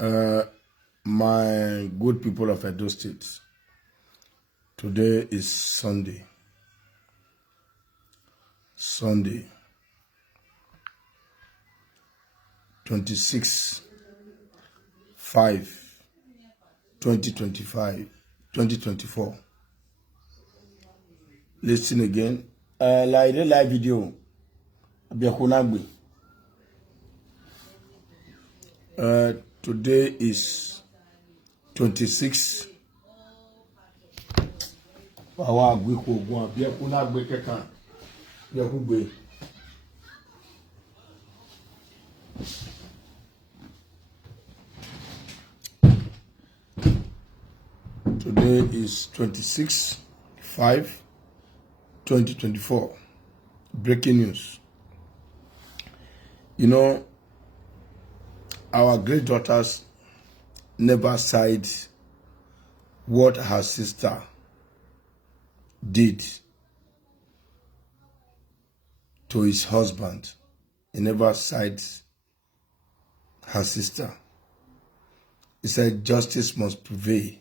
Uh, my good people of Edo State, today is Sunday, 26/5/2025, 2024. Listen again. Like the live video, today is 26. Today is 26/5/2024. Breaking news. You know, our great daughters never side what her sister did to his husband. He never sides her sister. He said justice must prevail.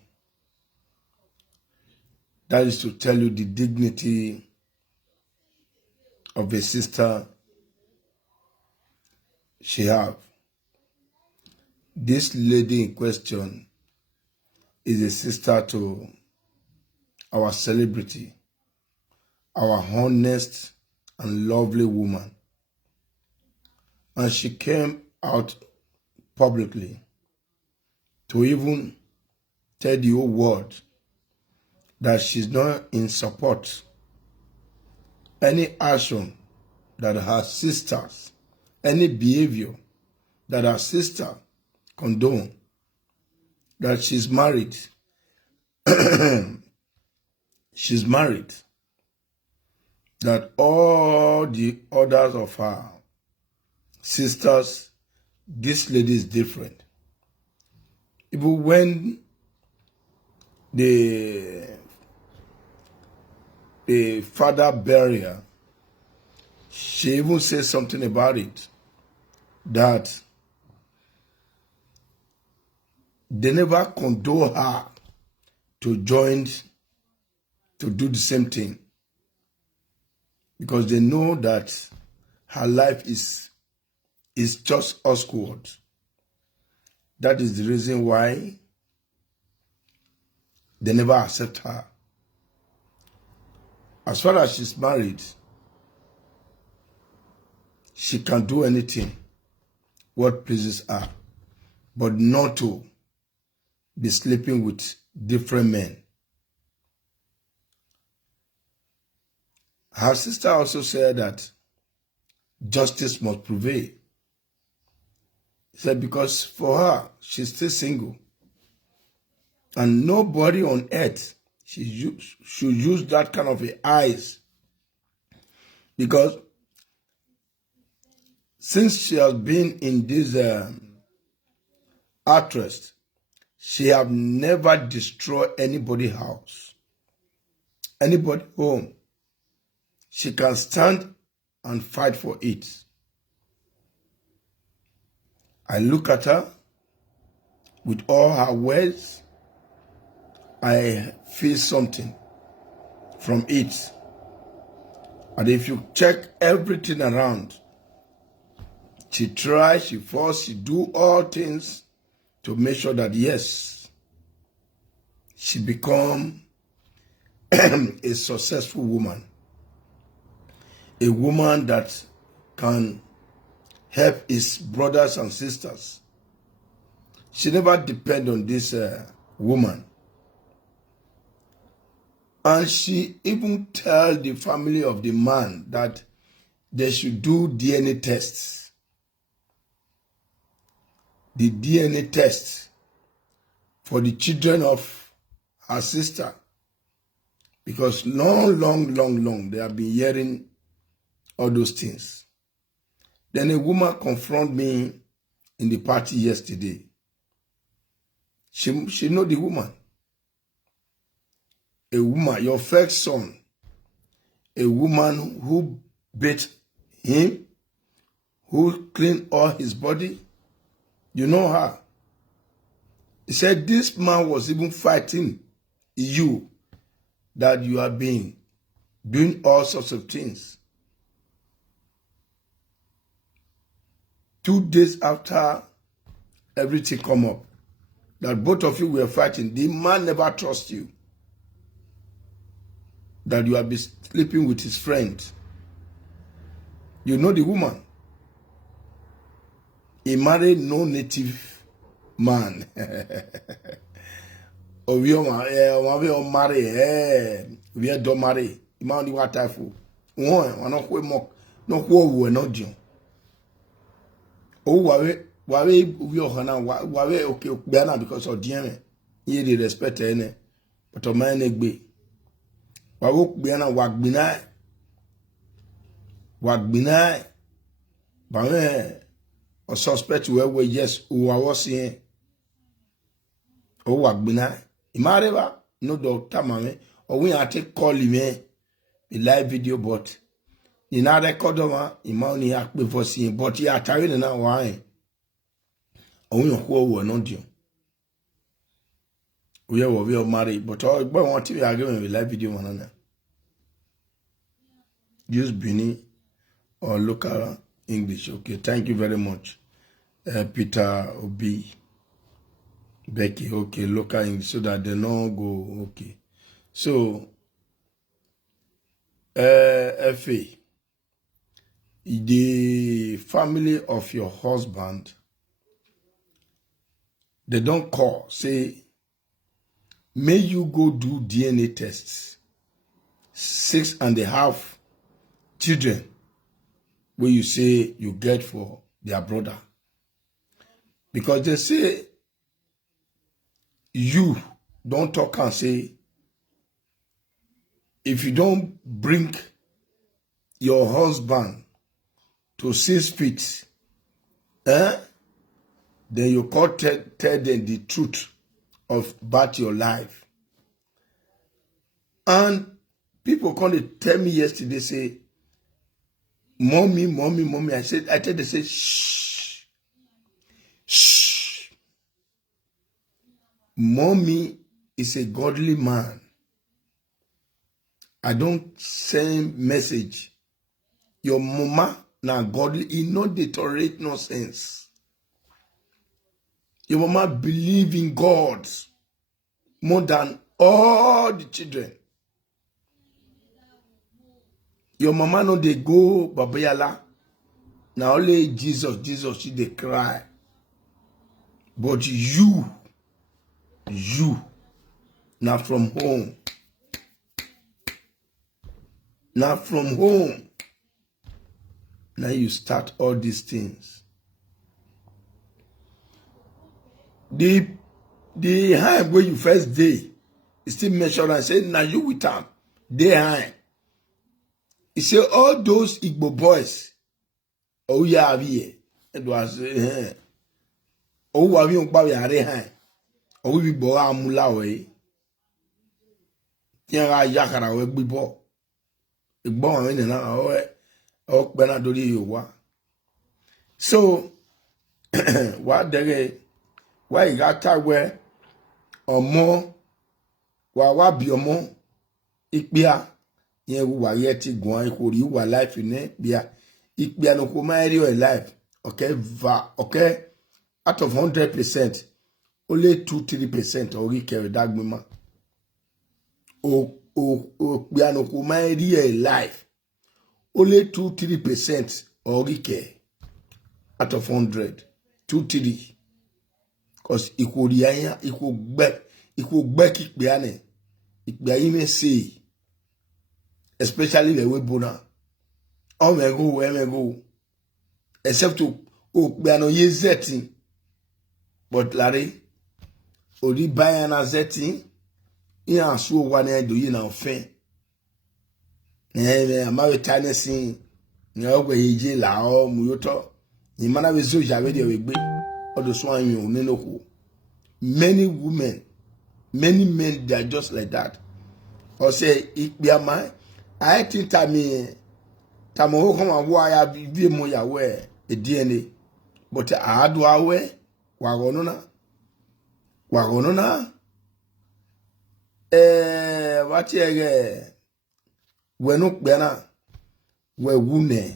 That is to tell you the dignity of a sister she have. This lady in question is a sister to our celebrity, our honest and lovely woman. And she came out publicly to even tell the whole world that she's not in support any action that her sisters, any behavior that her sister condone, that she's married. She's married. That all the others of her sisters, this lady is different. Even when the father burial, she even says something about it, that they never condone her to join to do the same thing, because they know that her life is just awkward. That is the reason why they never accept her. As far as she's married, she can do anything what pleases her, but not to be sleeping with different men. Her sister also said that justice must prevail. She said because for her, she's still single. And nobody on earth should use that kind of eyes. Because since she has been in this actress, she have never destroyed anybody's house, anybody's home. She can stand and fight for it. I look at her with all her words. I feel something from it. And if you check everything around, she tries, she forces, she do all things to make sure that, yes, she become a successful woman. A woman that can help his brothers and sisters. She never depend on this woman. And she even tell the family of the man that they should do DNA tests. The DNA test for the children of her sister. Because long, they have been hearing all those things. Then a woman confronted me in the party yesterday. She know the woman. A woman, your first son, a woman who beat him, who cleaned all his body. You know her. He said this man was even fighting you, that you have been doing all sorts of things. 2 days after everything come up, that both of you were fighting, the man never trusts you. That you have been sleeping with his friend. You know the woman. He married no native man. We are married. We are don't marry. You only what type of one. No more. No who no John. Oh, we are hana. Okay, because of DM. Ye the respect ene. But a man egbe. Biana wagbina ba or suspect we yes who I was seeing. Oh wagbina imareva no doctor mame or we are take call him a live video, but in a record of imani act before seeing, but he are tired now why only who were not you. We are married, but all but want to be arguing with live video man. Use Bini or local English. Okay, thank you very much. Peter Obi Becky. Okay, local English so that they don't go. Okay. So FA, the family of your husband, they don't call, say, may you go do DNA tests. 6.5 children where you say you get for their brother. Because they say you don't talk and say, if you don't bring your husband to 6 feet, then you can't tell them the truth about your life. And people come to tell me yesterday, say, mommy. I tell they say, shh. Mommy is a godly man. I don't send message. Your mama na godly, he not deteriorate no sense. Your mama believe in God more than all the children. Your mama no they go babayala. Now only Jesus, she they cry. But you, now from home. Now from home. Now you start all these things. The high where you first day, you still measure and say, now you with them. They high. He say all those Igbo boys, oh yeah, it was oh we on ba ya re high. Oh we bo amula we. Tiara yakara we gbibo. Igbo we na o pe na dori yo wa. So what the why you got that where or more wa bi omo ipia yen wa yeti gwan ikori wa life ne bia ipia no ko ma your life okay okay out of 100% only 2-3% ori kere dagbema o bia no ko ma your life only 2-3% ori kere out of 100 2-3 cause ikori anya ikogbe kipia ne ipia ime say especially the way bona oh me go except to be no ye zetting but Larry odi buy na zetting in so one do you now fe ama tiny sin na ogwe yeje la o muyoto ni mana we so jawe de we gbe odo so anyu ni no many women many men, they are just like that. Or say ikbiama I think tamo come and wire be mo ya we a DNA but I do awe wa gonona Wagonona. What ye wenuk bena we wune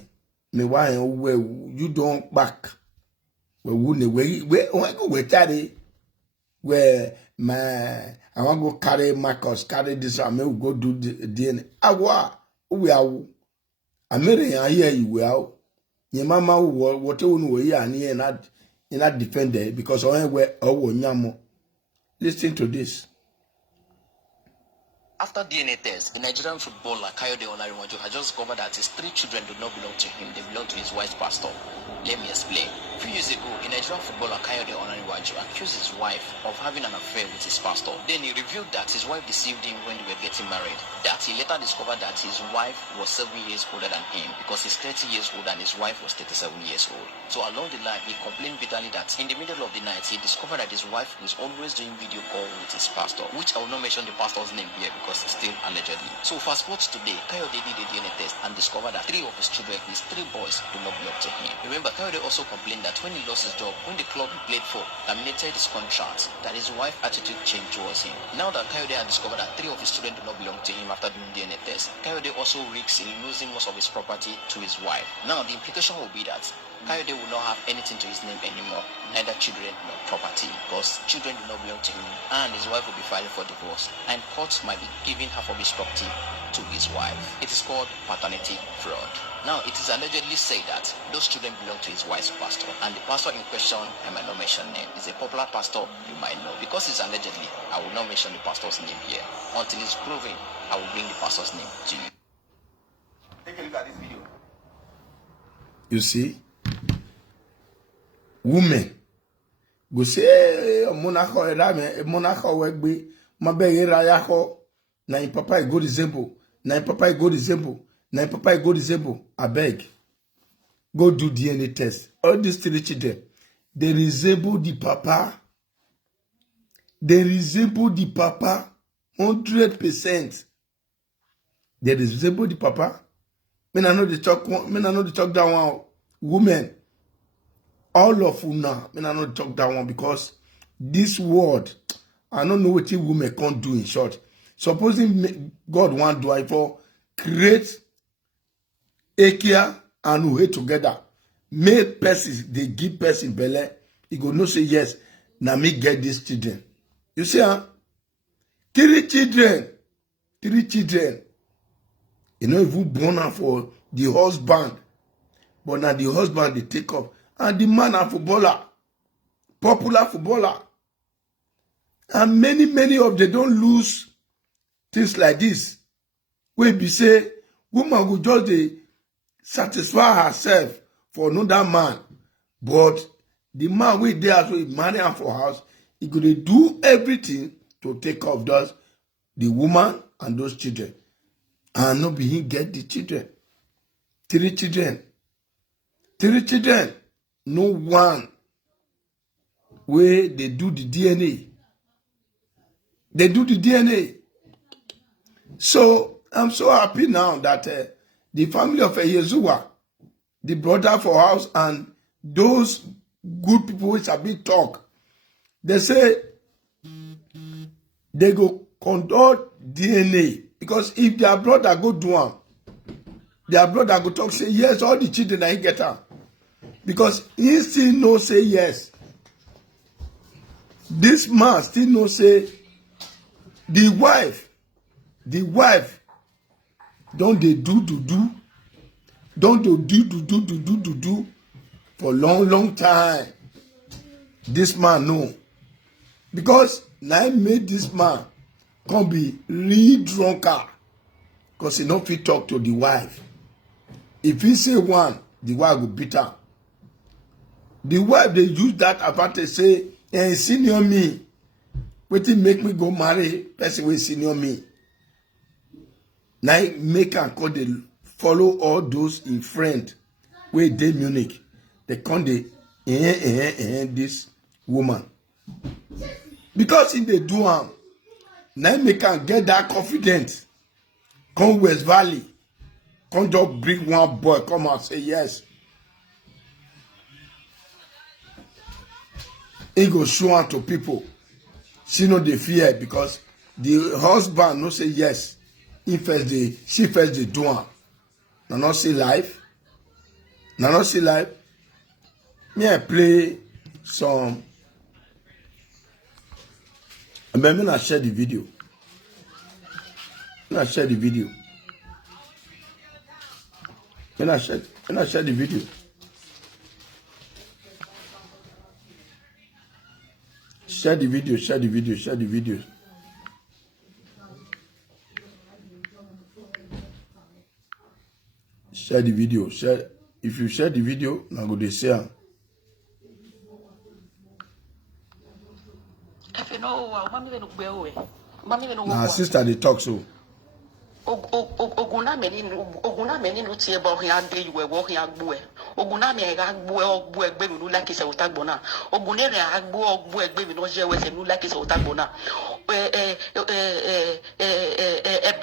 me why we you don't back we wune we carry where my I want go carry Marcus carry this I may go do the DNA awa we are American here you will your mama what you we and here not defended because I where nyamo. Listen to this. After DNA test, the Nigerian footballer Kayode Onariwaju has just discovered that his 3 children do not belong to him, they belong to his wife's pastor. Let me explain. A few years ago, a Nigerian footballer Kayode Onariwaju accused his wife of having an affair with his pastor. Then he revealed that his wife deceived him when they were getting married. That he later discovered that his wife was 7 years older than him because he's 30 years old and his wife was 37 years old. So along the line, he complained bitterly that in the middle of the night, he discovered that his wife was always doing video call with his pastor, which I will not mention the pastor's name here because it's still allegedly. So fast forward today, Kayode did a DNA test and discovered that 3 of his children, his 3 boys, do not belong to him. Remember, Kayode also complained that when he lost his job, when the club he played for terminated his contract, that his wife's attitude changed towards him. Now that Kayode had discovered that 3 of his children do not belong to him after doing DNA test, Kayode also risks in losing most of his property to his wife. Now the implication will be that Kayode will not have anything to his name anymore, neither children nor property, because children do not belong to him, and his wife will be filing for divorce, and courts might be giving half of his property to his wife. It is called paternity fraud. Now, it is allegedly said that those children belong to his wife's pastor, and the pastor in question, I might not mention name, is a popular pastor you might know. Because it's allegedly, I will not mention the pastor's name here. Until it's proven, I will bring the pastor's name to you. Take a look at this video. You see? Women go say monako erame monako wegbe mabe iraya ko na im papa go resemble na im papa go resemble na im papa go resemble abeg go do DNA test. All these 3 children they resemble the papa, 100%. They resemble the papa. Men I know the talk that one. Women, all of you now, I not talk that one because this word, I don't know what you women can't do in short. Supposing God want to do for create Akia and Uhe together, make persons, they give person belly, he go no say yes, now me get these children. You see, 3 children. You know, if you born her for the husband, but now the husband they take off. And the man a footballer, popular footballer. And many of them don't lose things like this. When we say, woman will just satisfy herself for another man. But the man will there so he marry her for house, he could do everything to take off those, the woman and those children. And not be him get the children. 3 children. 3 children. No one where they do the DNA. They do the DNA. So I'm so happy now that the family of Yezua, the brother for house, and those good people which have been talk, they say they go conduct DNA. Because if their brother go do one, their brother go talk, say, yes, all the children I get her. Because he still no say yes. This man still no say the wife don't they do don't they do for long time. This man no. Because now made this man come be real drunkard. Because he don't fit talk to the wife. If he say one, the wife will beat her. The wife, they use that advantage, say, senior me. Wetin make me go marry person wey senior me. Now make am call they follow all those in friend wey dey Munich. They come dey this woman. Because if they do am, now make am get that confidence. Come West Valley. Come just bring one boy, come and say yes. He go show out to people. she know the fear because the husband no say yes. She first the do am. Na not see life. Na not see life. Me I play some. And then I share the video. I share the video. When I share the video. Share the video. Share the video. Share the video. Share the video. Share. If you share the video, now go to share. Now, sister, they talk so. Oguna meni no tie bo hia de iwe wo hia gbo e oguna me ga gbo ogbo egbe mi nu like se utagbo na ogune re agbo ogbo egbe mi no je we se nu like se utagbo na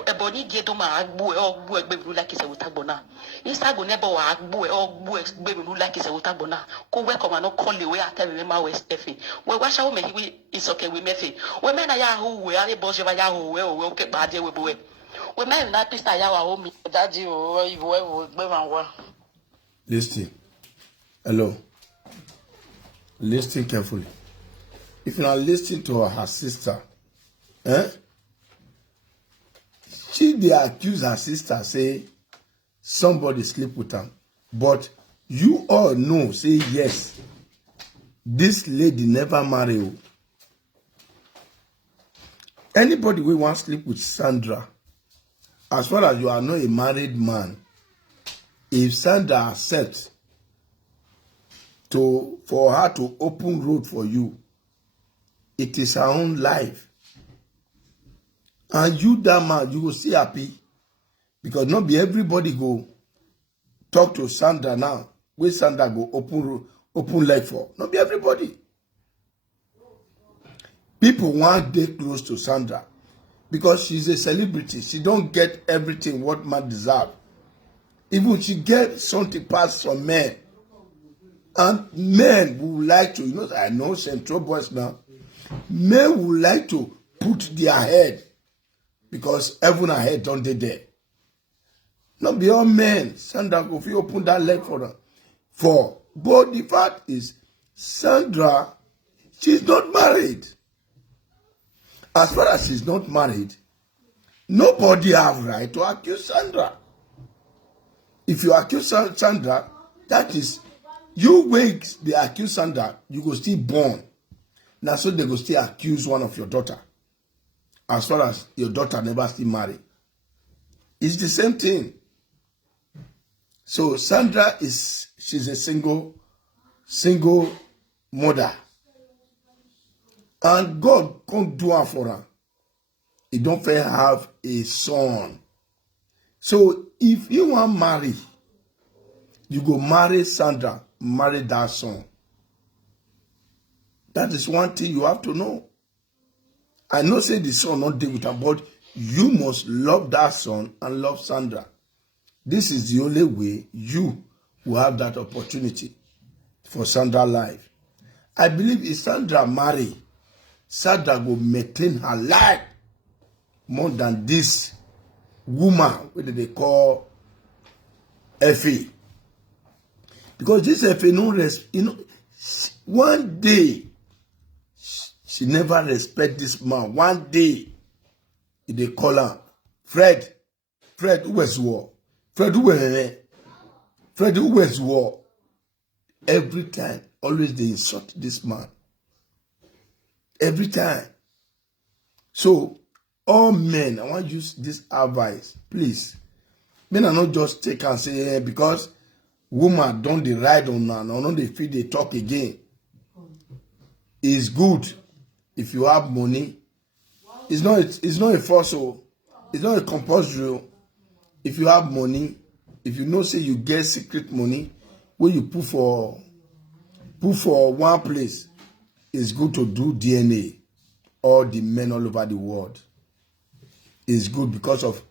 eboni die to ma agbo ogbo egbe mi nu like se utagbo na isago ne bo wa agbo ogbo egbe mi nu like se utagbo na ko we come no call we atemi me ma we efe we wa sha wo me we isoke we mefe we me na ya hu we ari bo je ba ya hu we o ke ba je we bo we. Listen. Hello. Listen carefully. If you are listening to her sister, they accuse her sister, say somebody sleep with her. But you all know, say yes, this lady never married. Anybody who wants to sleep with Sandra, as far as you are not a married man, if Sandra accepts for her to open road for you, it is her own life. And you, that man, you will see happy. Because not be everybody go talk to Sandra now. Where Sandra go open leg for. Not be everybody. People want to get close to Sandra. Because she's a celebrity. She don't get everything what man deserve. Even she get something past from men. And men would like to, I know Central Boys now. Men would like to put their head. Because heaven and head don't they there. Not be all men. Sandra, if you open that leg for them. But the fact is, Sandra, she's not married. As far as she's not married, nobody have right to accuse Sandra. If you accuse Sandra, that is, you wait, they accuse Sandra, you go still born. Now so they go still accuse one of your daughter. As far as your daughter never still married. It's the same thing. So Sandra she's a single mother. And God can't do it for her. He don't fair have a son. So if you want to marry, you go marry Sandra, marry that son. That is one thing you have to know. I know say the son not deal with her, but you must love that son and love Sandra. This is the only way you will have that opportunity for Sandra's life. I believe if Sandra marry, Sandra will maintain her life more than this woman, what they call Effie. Because this Effie, one day, she never respect this man. One day, they call her, Fred, who is war? Fred, who is war? Every time, always they insult this man. Every time. So, all men, I want to use this advice, please. Men are not just take and say, because woman don't they ride on now, no they feel they talk again. It's good if you have money. It's not a force, it's not a compulsory. If you have money, if you know say you get secret money, where you put for one place, it's good to do DNA. All the men all over the world. It's good because of,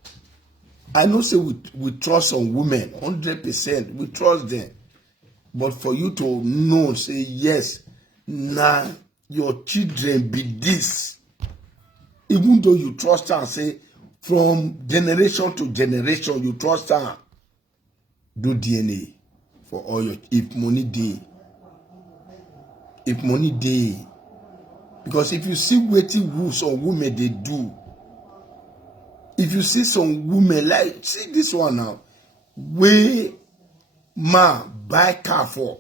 I know say we trust on women, 100%, we trust them. But for you to know, say yes, now your children be this. Even though you trust her and say, from generation to generation, you trust her. Do DNA for all your, if money day. If money day. Because if you see waiting rules on women they do, if you see some women like, see this one now, where buy car for,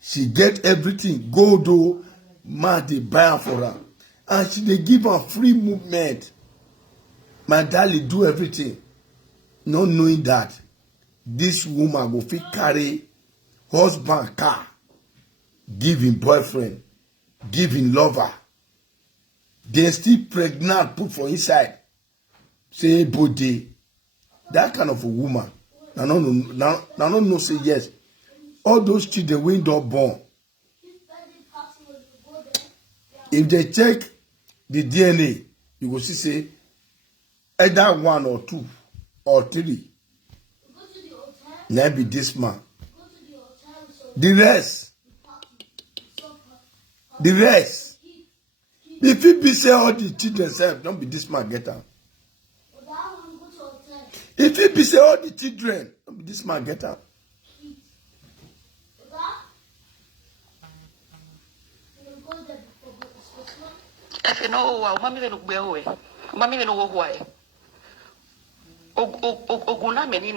she get everything, go do, they buy her for her. And they give her free movement. My darling do everything. Not knowing that this woman will fit carry husband car, give him boyfriend, give him lover. They still pregnant, put for inside. Say body. That kind of a woman. No, say yes. All those children we don't born. If they check the DNA, you will see say either 1 or 2 or 3. Maybe this man. The rest. If it be say all the children self, don't be this man get out. If it be say all the children, don't be this man get out. If you know, mommy will look away. Mommy will know why. Oguna meni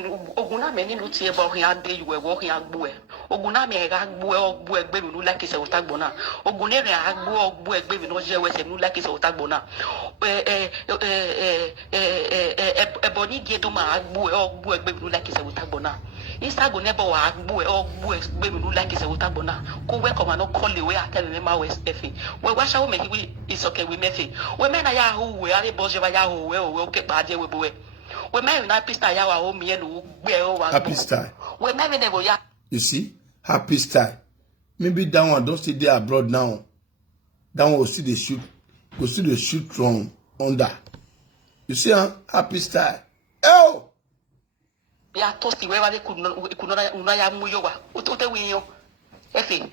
no tie ba hia de you wo hia gbo e oguna me ga gbo egbe mi no like se otagbo na oguna re agbo egbe mi no je we se no like se otagbo na eboni die do ma agbo egbe mi no like se otagbo na isago nebo wa agbo egbe mi no like se otagbo na ko we come no call we atele me ma we efi we wa sha wo me we is okay we mefi we me na ya hu we are boje ba ya hu we o ke pa je we bo we. Happy style. You see? Happy style. Maybe that one don't stay there abroad now. That one will see the shoot. Will see the shoot from under. You see, happy style. Oh! Yeah, toasty wherever they could not muyowa. Utote winyo. Effie.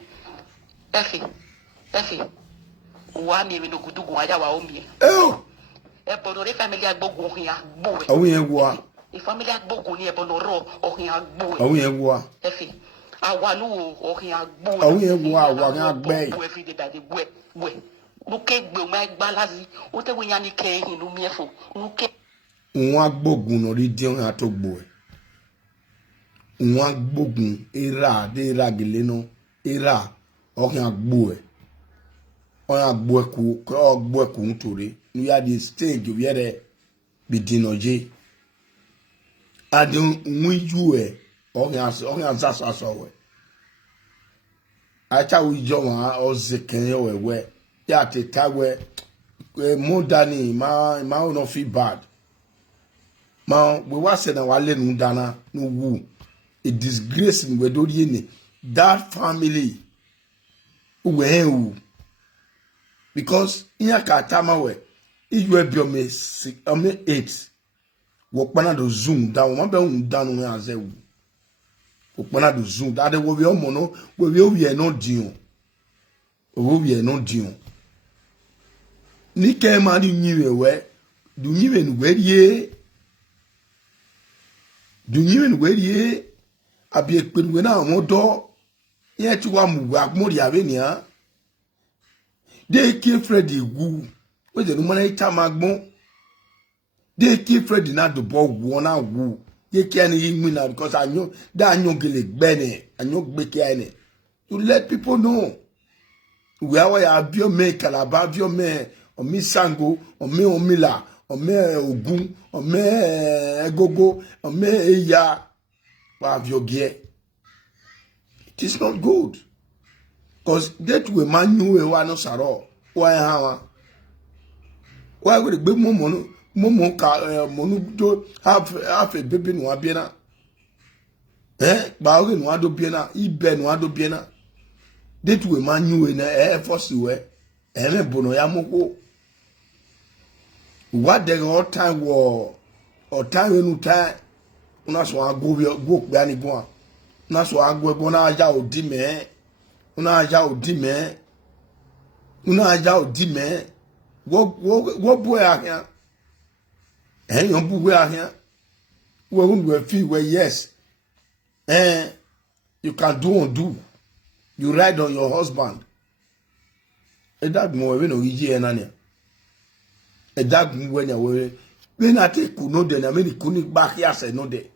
Wami no kudugu ayawa omi. Oh! Ebonore family agbogun hia gbo e. Awon yen wo a. E family agbogun ni ebonoro ohia gbo e. Awon yen wo a. Efi. Awanu ohia gbo e. Awon yen wo a wa gan gbe. Every day that they gbo. Nuke gbe ma gbalazi. O te winya ni ke hin nu mi efo. Nuke. Won agbogun no ri di ohia to gbo e. Won agbogun era de ra gele no. Era ohia gbo e. Ohia gbo e ku ntori. We had the stage where be dinoje. Adun you so acha we jo wa o zeken we ya te tawe mo dani ma no feel bad. Ma we wa se na wa le nu dana no wu a disgrace in we do ni that family we because in ka tama we you have your me 8 work pana do zoom down one be un down no as e work pana do zoom that we be omo no we no dion we no dion ni ke ma ni nyiwe we du nyiwe nu we rie abi ekpenu we na mo do ye ti wa mu wa mo ri ave ni a de ke Freddy gu we the woman ita magbon they keep Freddy na do ball wona wu ye can yin win because I know that gele gbene anyo gbeke ene to let people know we are abio me Calabar abio me o mi sango o me omila o me ogun o me egogo o me eya wa abio gie. It is not good because that we man you we wa no saro why hawa. Why would a big momo monu do have a baby no abiena? Bauge no ado biena, ibe no ado biena. That we man you in a force we, and bono yamoko. What the all time war or time in time, that's why I go behind go. That's why I go bona ja o di me, una ja o di me. What boy are here? And your boy are here. We will feel where yes. You can do undo. You ride on your husband. And that more we know ye and Anya. And that when you were when I take no then I mean the kunik back here said no day.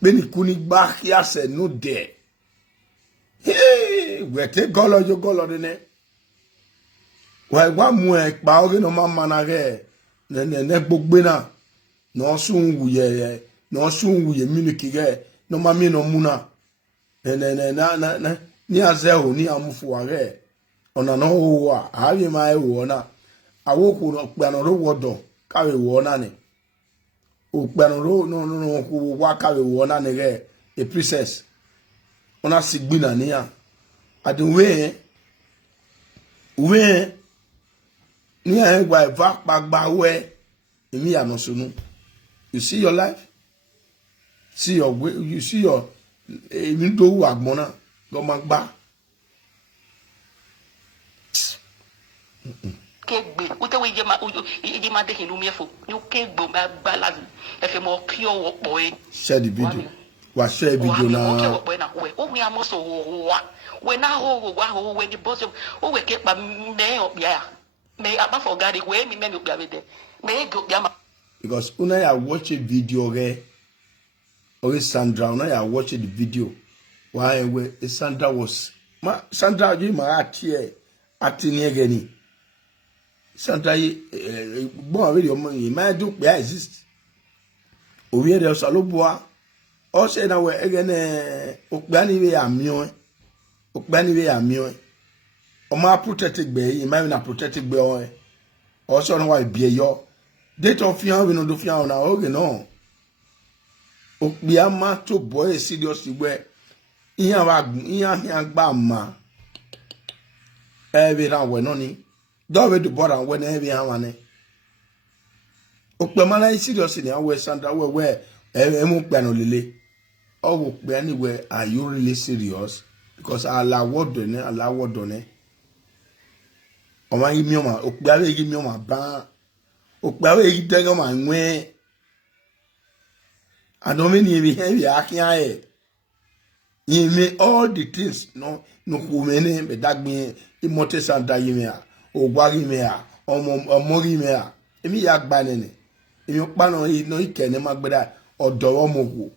When the kunik back here said no day. Hey, we take golo your golo the ne. Why one more bow no mamma again. Then neck book winner. No soon we no soon we muniki no mammy no muna. And then na near zero near mufuare. On an old have you my owner? I walk up Banoro water, carry one annie. O Banoro no who walk carry one annie, a princess. On a sigbina near. At the way, near why back by way, in me no sunu. You see your life? See your way, you see your window agmona, go back. Kegbe o te we je ma de kinu mi fo ni kegbo ba la e fe mo ki o wo e share the video wa share video na wo na we o mi amo so wa we na ho wa ho we the boss o we ke pa me o bia me aba for God we me o bia we de me go bia ma because una ya watch a video re o Sandra una ya watch the video why we Sandra was Sandra you ma atie atini egeni Sandra bon avec your money my do be exist o we dey saloboa o say na we egene okpani we amio o ma protected gbe ma na protected gbe o so no wa bie yo date of fian we no do fian na o no okpia ma to boy seriously we iya gba ma every round we no ni do we do border when every one okpia ma na seriously ni we Sandra we emu pe no lele o wo pe anywhere are you really serious because alawo done o ma yi mi o ma okpia we yi mi o ma ba okpia we yi de ma nwe adomi ni bi he bi akia e me all the things no kumene be dagbe imote Sandra yime a ogwari me a omori me a emi ya gba nene emi pa no ike ne magbeda odo omoku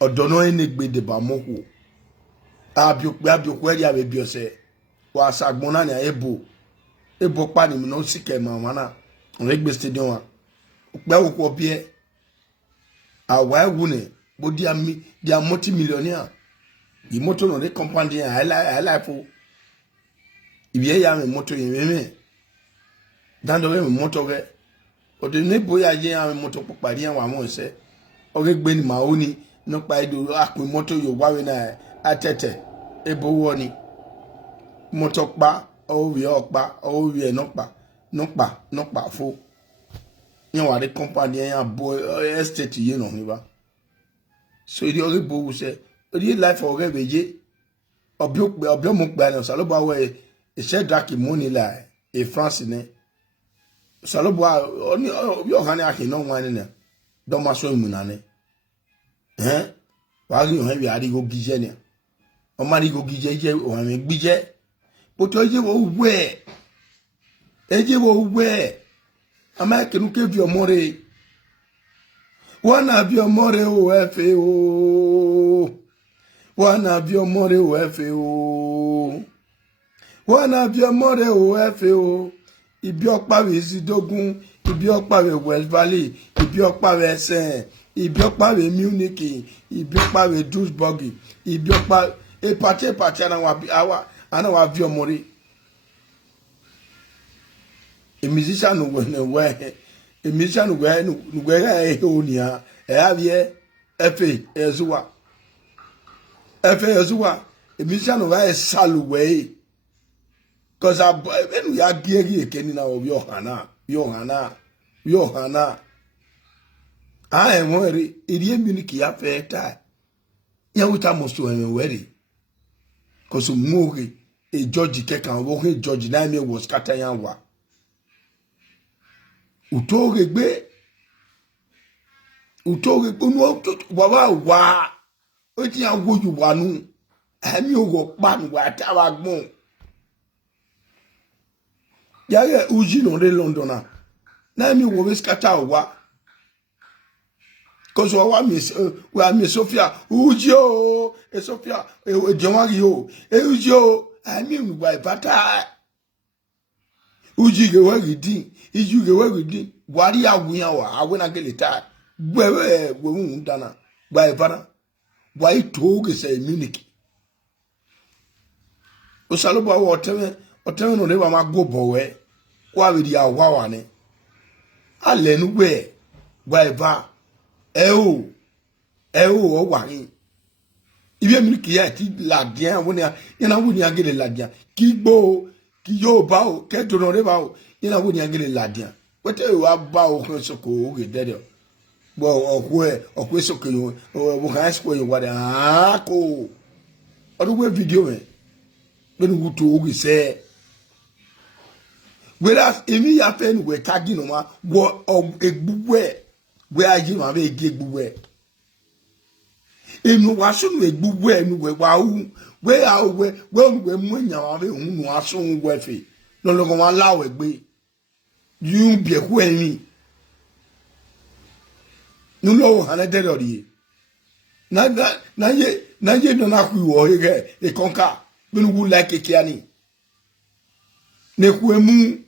odo no enegbe de ba moku abiokwe ya be biose wa sagbona na ebo pa ni no sike mama na onegbe stadium wa pe okwo bie awa egune bo dia multi-millionaire the motor no dey company I like for ibi ya me motor yin me dan do me motor ge o de ne boya je ya me motor popari an wa mo se o ge gbe ni ma oni no pa ido akun motor yo wa we na atete ebo wo ni motor pa o wi opa o wi e no pa fo yan wa de company yan boy estate yin no mi ba so the other boy say the life of reveje obio mo gba na salobo we e Shedrack money la e France ne salobo oni obio han ahin no wan ne do ma so imu na ne wa ri han bi ari go gije ne o ma ri go gije je o han gbije bo to je wo we eje wo we ama kenu ke vi omore wana bi omore o efe o wana bi omore o efe o wana bi omore o efe o ibi opa we Zidogun ibi opa we West Valley ibi opa we Esen ibi opa we Munich ibi opa we Duisburg ibi opa e pate na wa bi awa ana wa bi omore a musician we emission we e onia e avie efe ezuwa emission we salu we cause enu ya giegi ekeni na obi ohana a enwere iri Munich ya feta ya uta mosto enwere cause mugi a judge kekan wo he judge na me was katayan wa utoge unu wa o ti an woju wa nu ami ogo pan wa ta wa gbon ya uji no re London na mi wo be skata wa cause wa mi Sophia uji o e Sophia e jonwari o e uji o ami ngba ibata uji ge wa gidi iju ge wa gidi wari awuyan wa awena gele ta gbewe gbewu dana gba ibara wa ito ge se Munich o salobo wa oteme no le ba ma go bowe wa we di awa wa ni alenu gbe gba iba o wa yin ibi Munich ya ti ladian woni yana woni agele ladian ki gbo ki yo ba o ke dono le ba o yana woni agele ladian wote wa ba o kan soko o ge dede bo okwe soko yo wo kan soko yo wa de ko odugbe video me benu wuto o ge se whereas emi ya fe nu we tagi no ma wo egbugwe we aji ma be egbugwe enu wa so nu egbugwe nu we wa hu we a we mu nya wa be hu nu aso we fe lo lo wa lawe gbe yu bi ku eni nu lo han de do ri na ye no na ku wo ye e konka benu wu like kiani ne ku emu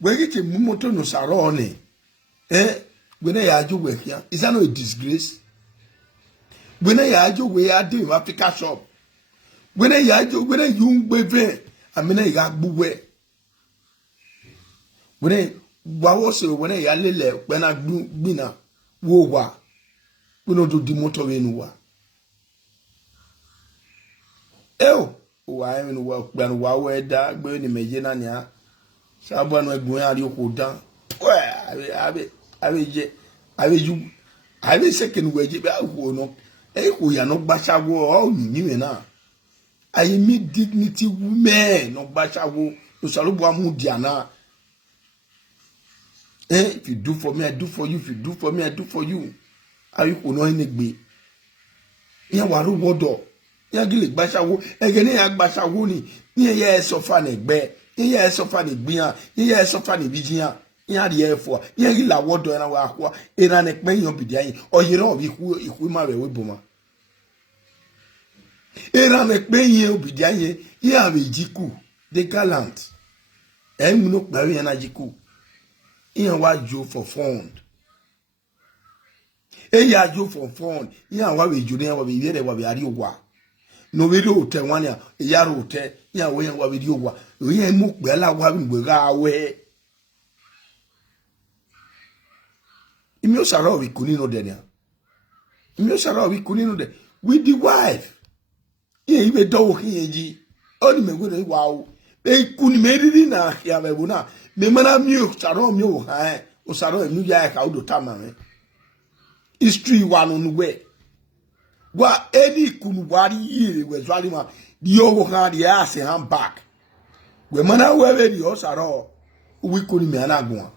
we get mu moto no saro ni when ya aju we here is that not a disgrace when ya aju we are doing Africa shop when ya aju when you gbeve amina ya gbuwe when wa wo so when ya lele pe na gbina wo wa we no do di moto we nu wa wa emi wa gba nu wa we da gbe ni meje na ni a sabo no egun ari ko dan ave second weje be awo no ko ya no gbasawo o ni me na ayi mi dignity women no gbasawo no salobo amu diana if you do for me I do for you, if you do for me I do for you ayi ko no enegbe ya waru wodo ya gile gbasawo egene ya gbasawo ni ye sofa na egbe ye sofa ni gbian ye sofa ni bijian ya di efo ye la wodo na wa akwa era ne pen yo bidian oyire obi iku ma we boma era ne pen ye obidian ye ave jiku the gallant em no pa we na jiku yan wa jo for fund ya jo for fund yan wa we jo ne wa we yere wa we ari ogwa no we do te wan ya ro te yan we yan wa we di ogwa we mu pe la wa we ga we imi o sara we kuni no de nia imi o sara we kuni no de with the wife ye ibe do hin ji oni me go wa o e kuni me ri na ya be bu na me mana mi o sara mi o ha o sara mi ya ka o do tama me history wa no we wa any kunu wari yire we zwali ma di o ha di ase hand back we mana we di o sara we kuni me na gun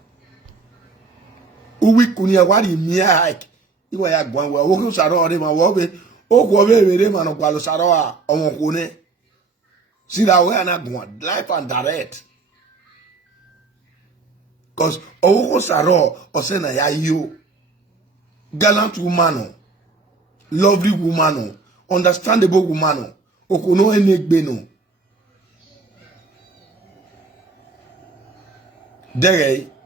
uwi kuni ya wari mi hike iwa ya gwan wa wo saro ore ma wo be o ko be re ma no gwa lo saro a awon ko ne si da we na gwan life and direct cause o ko saro o se na ya yo gallant woman lovely woman understandable woman o ko no enegbe no dere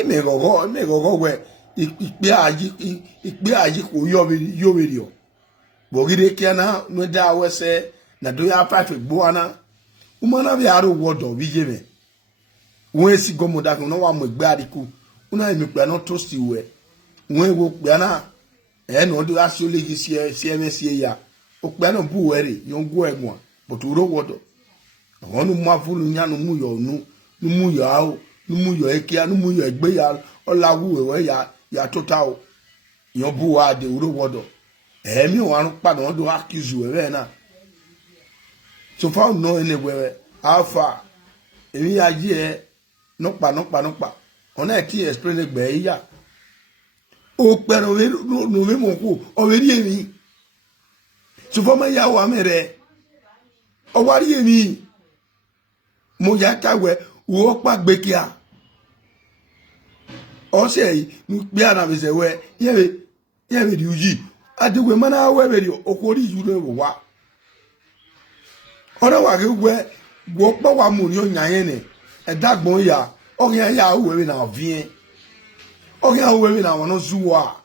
eme gogo we ipe aji ko yo we o bogide kiana no da wese na do ya pafe gbo ana umana bi aro wodo bi jeme won si gomo da no wa mo gbe adiku una mi pe no to si we won wo pe na no do asoleji si MSA ya o pe no bu were yon go egbon but uro wodo won nu mafulu nya no mu yo nu mu yo awo numu yo ekia numu yo egbe ya olawu we ya total yo bu wa de uro wodo mi wa run pa no do accuse we na So far no anywhere how far èmi ayé nokpa ona ti explain egbe ya o pero no me mo ko o we ri èmi so far ma ya wa mere o wa ri èmi mo ya kawe wo pa gbe kia o se nu pe ara mi se we ye di uji adigwe mana we be ri okori ju le wa ona wa ge wo pa wa mu ni o nya yen ni edagbon ya orin ya we na vie orin we na won zuwa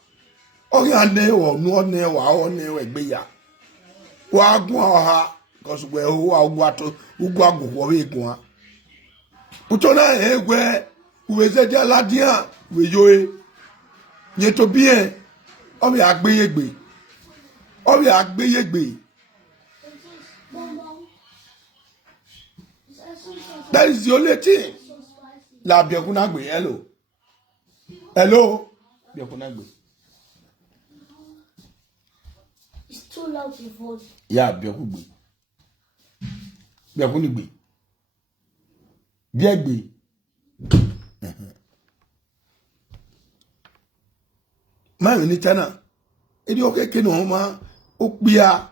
orin ne wo nu ne wa o ne we gbe ya wa gun ha because we wa ugwa to ugwa agwo we gun utona egwe uweze dia ladia we yoe nye to bien obi agbeyegbe that is the only thing la biokunagbe hello biokunagbe it's too loud your voice yeah biokugbe biokunigbe biegbe ma ni tana edi okeke no ma opia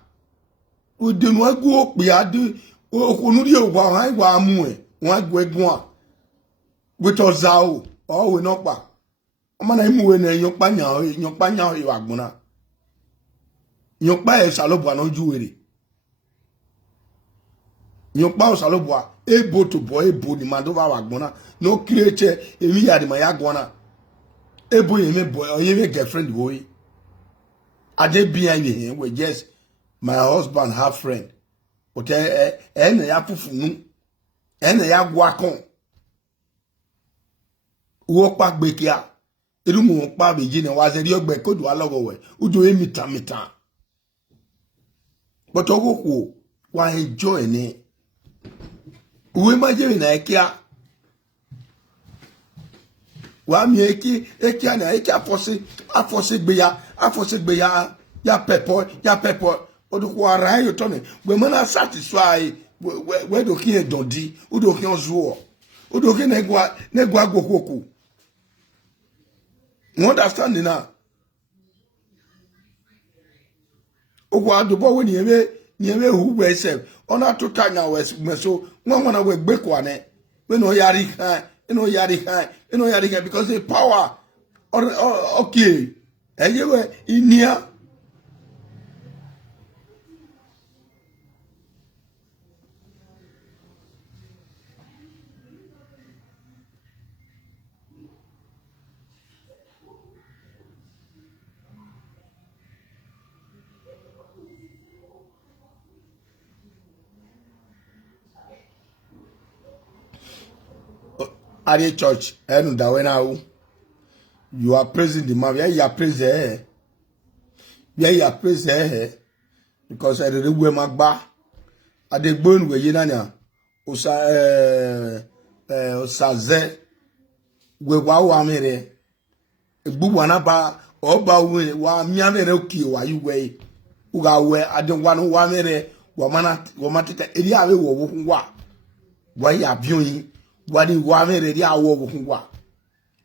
odenu agu opia de okunuri owa han wa mu e won agwegun a weto zao o we no pa o na imu we na yan pa nya o agbona yan pa e salobo na oju were yan pa o salobo ebo to boy ebo ni ma do ba agbona no create emi ya de ma ya gbona ebo ye me boy o ye me girlfriend boy ade behind him we just my husband have friend but na ya fufunu na ya gwakon wo pa gbekia eru mo pa beji na wa se ri ogbe kodu alogo we ujo e mita but ogoko wa enjoy ni uwe ma je na ekia wa mi ekia na ekia afose gbe ya pepo oduko ara yo to ni we mo na satisfy we do kin edodi udo kin ozuo udo kin negwa gokoko you understand now ogwa adobo we ni ebe hu we self ona to tanya we so won na we gbe kwa ne we no yari kan because the power okay eyewe inia at the church and that when you are praising the man, you are praising because I did the way magba at the bone where you know osaze we wa mere egbu wana ba oba we wa mia mere oki wa you we uga we adon wa mere wa matete eri awe wo wa ya bion wadi wa mere ri awo wo wa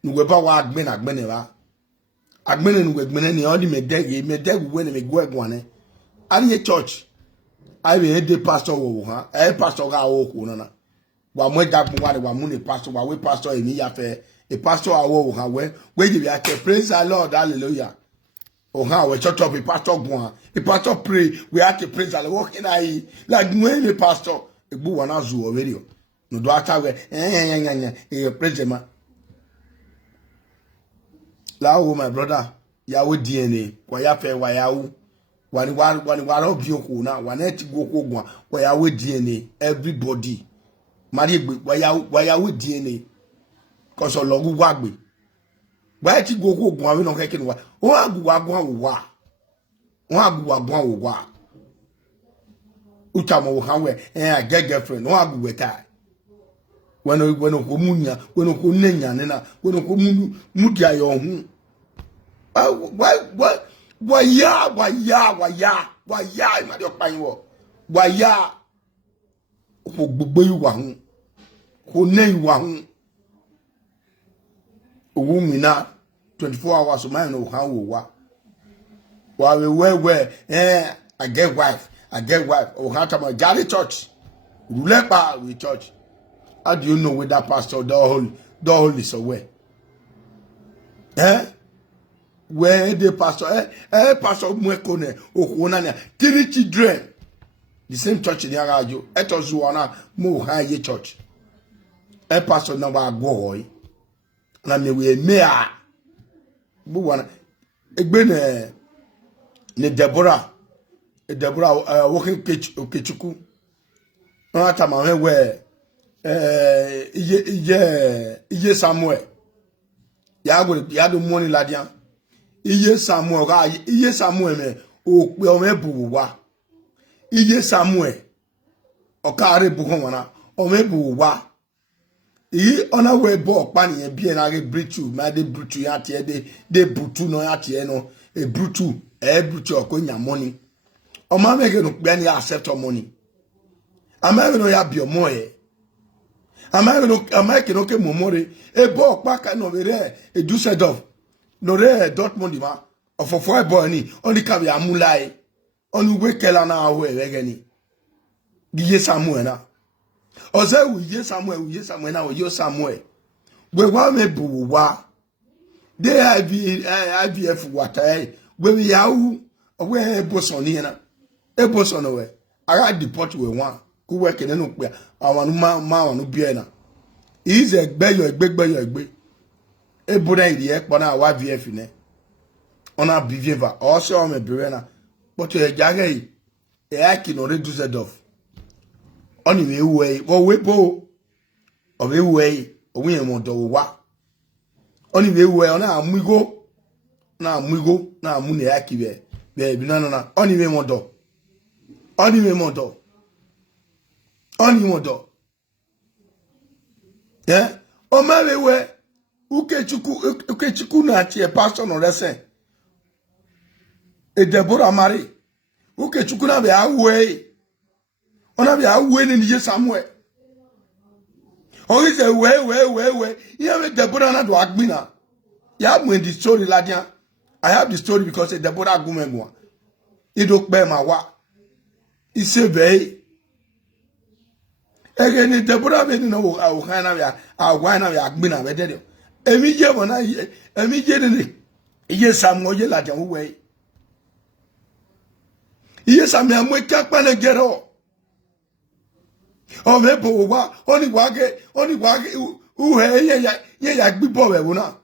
nuwe ba wa agbene ba agbene nuwe gbene ni odi medege we ne megu egwane ari church I be the pastor wo ha pastor ga wo ko na wa mo dagbo wa mu ni pastor wa we pastor eni ya fe a pastor awo wo ha we give ya praise the Lord hallelujah o ha we church up a pastor go a pastor pray we have to praise the Lord walking I like when the pastor egbu wa na zu o radio no do ata we praise him la o my brother ya wo DNA kwa ya fe wa ya wo wani obi oku na wani eti goku ogun wa ya we DNA everybody mari egbe wa ya we DNA cause ologu wa gbe wa eti goku ogun awe no keke ni wa won agu wa gun wa uta mo han we a girlfriend won agu we ta when ko munya when ko nenya ne na when ko mu dia yo hu waya ma de pa yin wo waya ko gbogbo iwa hu ko ne iwa hu owu mi na 24 hours man no ha wo wa we I get wife o ha ta ma jolly church rulepa we church. How do you know whether pastor the holy so where where the pastor pastor mwekone okona na 3 children the same church in Yarajo etozu wana mo high church pastor na wa go hoy na me we mea bu wana egbe ne Deborah working Okechukwu na ta ma we iye Samuel ya do money ladian iye Samuel me o pe o me bu wa iye Samuel o ka re bu wana o me bu wa yi ona we bo pa ni bi na re brutu ma de brutu ya tie de brutu no ya tie no e brutu o nya money o ma me ke no pe ni accept money ama no ya bi o mo ama ke no ke momore e bo pa ka no re e du set off no re Dortmund ma ofofo e bo ni oni ka bi amulai onu we kela na awo e gani giye Samuel na oze wiye Samuel na wiye Samuel we wa me bu wa de IVF wata we yawu we eboson ni na eboson we ara deport we wan ku we kene no pe awanu ma wanu bia na is egbe ebura iri e pona wa VF ne ona behavior also o me bere na but e jage yi e aki no reduce off oni we wo we bo o we o wi mo do wa oni we ona amuigo na amu ne aki be bi na oni we mo do o malewe Ukechukwu na tie pastor no resen e Deborah Mary Ukechukwu na be awe ona be awe ni je Samuel o say we you be Deborah na do agbina ya mu the story ladian I have the story because Deborah gumengwa idok be ma wa ise be egeni Deborah be no awhana ya agbina be de emije bona emije ni iye Samuel je ladian we iye Samuel mo kapa na gero o me bo wa oni wage uhe ye ya gbibo we wona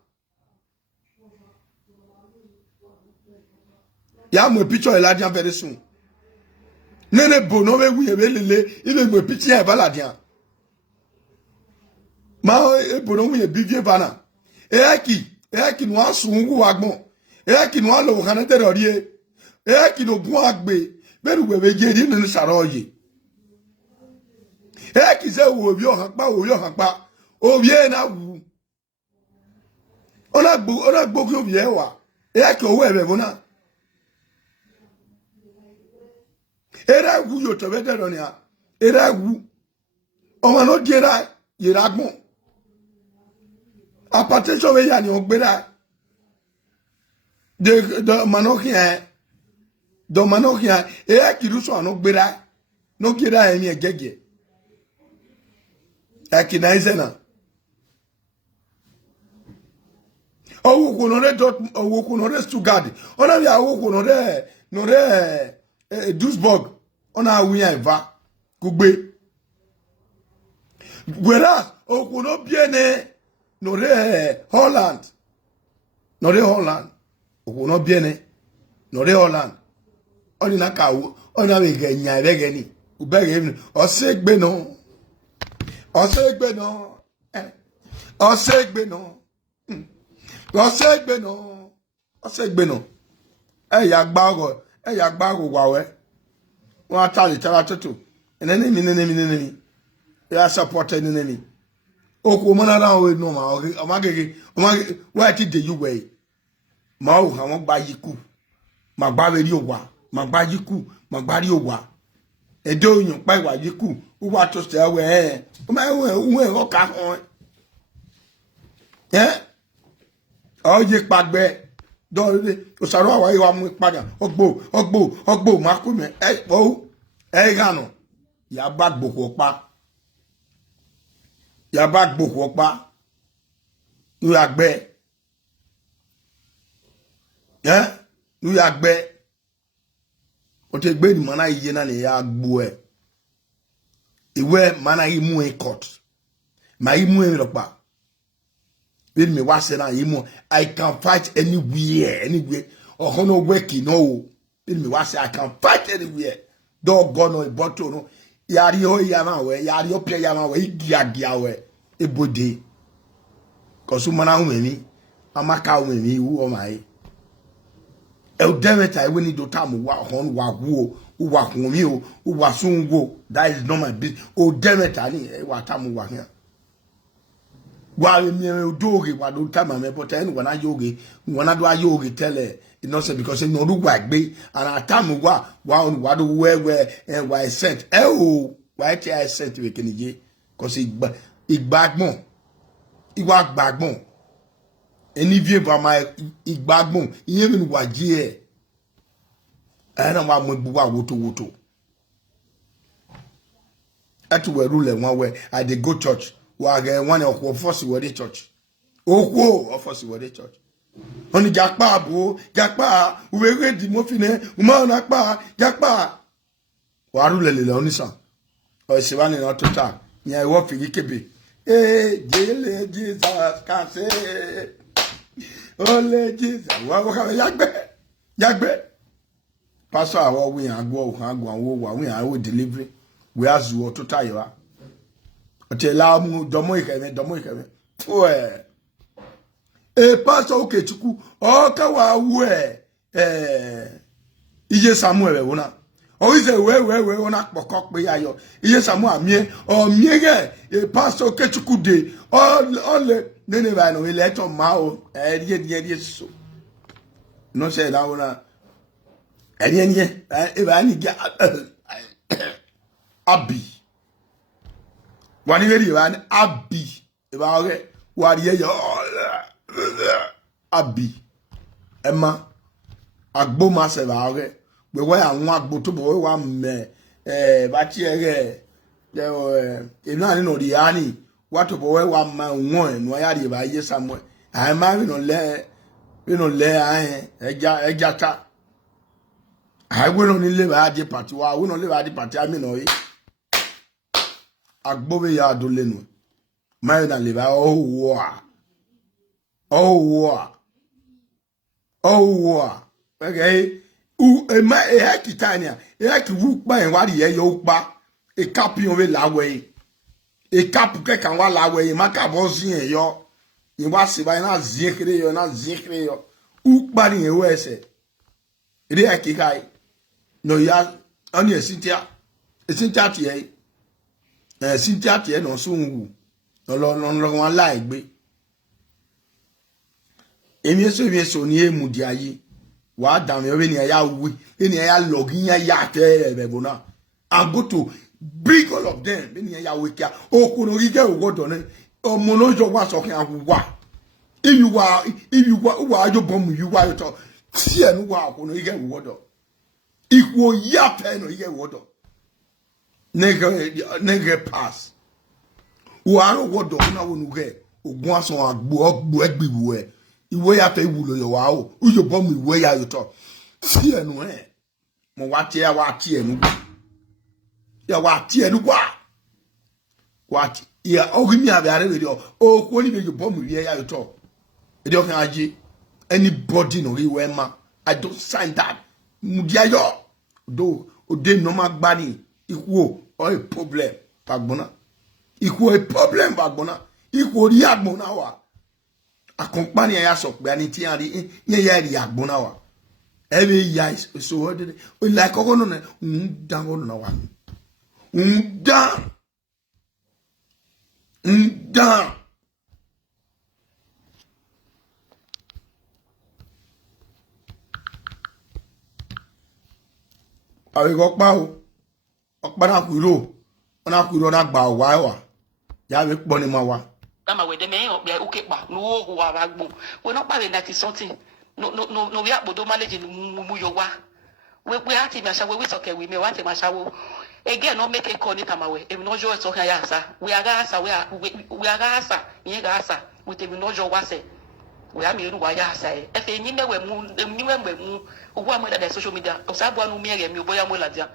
ya mo picture ladian very soon nene bo no we wuye lele ile mo picture e baladian ma e bo no wuye bivie bana eki no asun wu agbon eki no alo kan te rorie eki no gun agbe beru we je ni nu saroye eki se wo bi o han pa obi e na wu ona gbo ki obi e wa eki owo e be bona era wu yo to be de ronia era wu o ma no dira yera gbon apatesho we ya ni ogbera de manokia e kiruso anogbera no kira emi egege akina izena owo ko no re Stuttgart ona ya owo ko no re Duisburg ona awiya eva kugbe whereas owo ko no biene no re Holland owo no biene no re Holland oni na kawo ona we genya ebege ni ubege ni osegbe no e ya gbago wa we won atali tara tutu enene ya support enene oku mo na ra we no ma omagege wa ti de you we ma o ha won gba yiku ma gba we ri owa ma gba yiku ma gba ri owa edo oyun pa iwa yiku Uwa to stay away. We rock on. Yeah. Oh, ye pagbe. Don't Osaro away one with Paga. Ogbo, Makume. Gano. Ya bag book opa. Ya bag book opa. You are be. Yeah? You are be. O te gbe ni mana iye na le ya gbo e. Iwe mana imu e court. Ma imu e ropa. When me was na imu, I can fight anywhere. Or hono working no. When me was I can fight anywhere. Dog go no bottle no. Yari ho yama we, yari o pe yama we, gia we. Ebode. Kosu mana umemi. Amaka umemi wu o mai. El demeta we need to tamu wa hon wa wo wa homi o wa sungo. That is not my business. O demeta ni wa tamu wa here. Wa me doge wa do tama me but en wana yoge wana do yoge tele you know say because no do wa gbe and atamu wa do we and wa sent o wa ti I sent we kenije cause igbagbon iwa gbagbon eni vie ba my igbagbon iye mi wa ji e na wa mo bu wa woto atu we rule one way I dey go church wa ga one of force we dey church okwo of force we dey church oni japa abo japa we ready mo fine uma na pa japa wa rule le onisan o se wa ni na total yen wo fi kebe jele Jesus can say ole Jesus wa ka yagbe pastor awo wi agbo wa wi awo delivery we azu total yo otela mu domo ikeme pastor Okechukwu o ka wa wu iye Samuel wona o ise we wona pokok pe ayo iye Samuel amie o miege pastor Okechukwu de ole nene ba no ile to ma o die so no say that wona enye e ba ni ga abi wani veri wani abi e ba ore wari ye abi ema agbo ma se ba ore we wa awon agbo to bo wa me ba ti ere inu ani no ri ani wa to bo wa ma won enu ya ri ba ye Samuel ai ma we no le eja ta ai we no ni le ba di party wa we no le ba di party ami no yi agbobe ya do lenu mai na le ba okay u ma kitania ki wu pa en wa ri ye yo pa kapion we lawe kapu ke kan wa lawe ma ka bo sin en yo yin wa se ba na ziekre yo u pa ni e wese ri akikai no ya oni esintia ti e Cynthia tie no so nwu lo wan lai gbe emi so ni emu di aye wa dan me we ni ya wi ni ya login ya te bebona and go to bring all of them ni ya we kia okuno ri ge ogodo ne omo no jo wa so kan wa if you wa ajo bom you wa to tie no wa okuno ri ge ogodo ikwo ya pe no ri ge ogodo nigga pass. Uaro wodo na wonuge ogun aso agbo egbiwu e. Iwe ya fe wulo yo wa o. Ujo bom iwe ya yo to. Si enu mo wa tie enu. Ya wa tie enu kwa. What ya ogimi abiare we do. O ko ni be yo bom iwe ya yo to. E do kan aje anybody no we ma. I don't sign that. Mudia yo. Do o de no ma gbani. Iku o a problem pagbona iku a problem pagbona iku ri agbona wa accompany ya so pe ani ti ari yen ya ri agbona wa every ya so what did like ogono na dan ogono na wa dan awe go pa o okpara kuro ona ku ro na gba wa ya we po ni ma wa Ama we de me be okay pa no wo wa agbo we no pa le that is something no we agbodo manage mu yo wa we ati ma shawo we so ke we me wa ti ma shawo again no make a call it amawe if no jo so kan ya sa we aga asa we aga asa yin ga asa we te no jo wa se we am iru wa ya asa e fe yin mewe mu owo amoda the social media o sa bo anu mi ere mi oboya mo ladia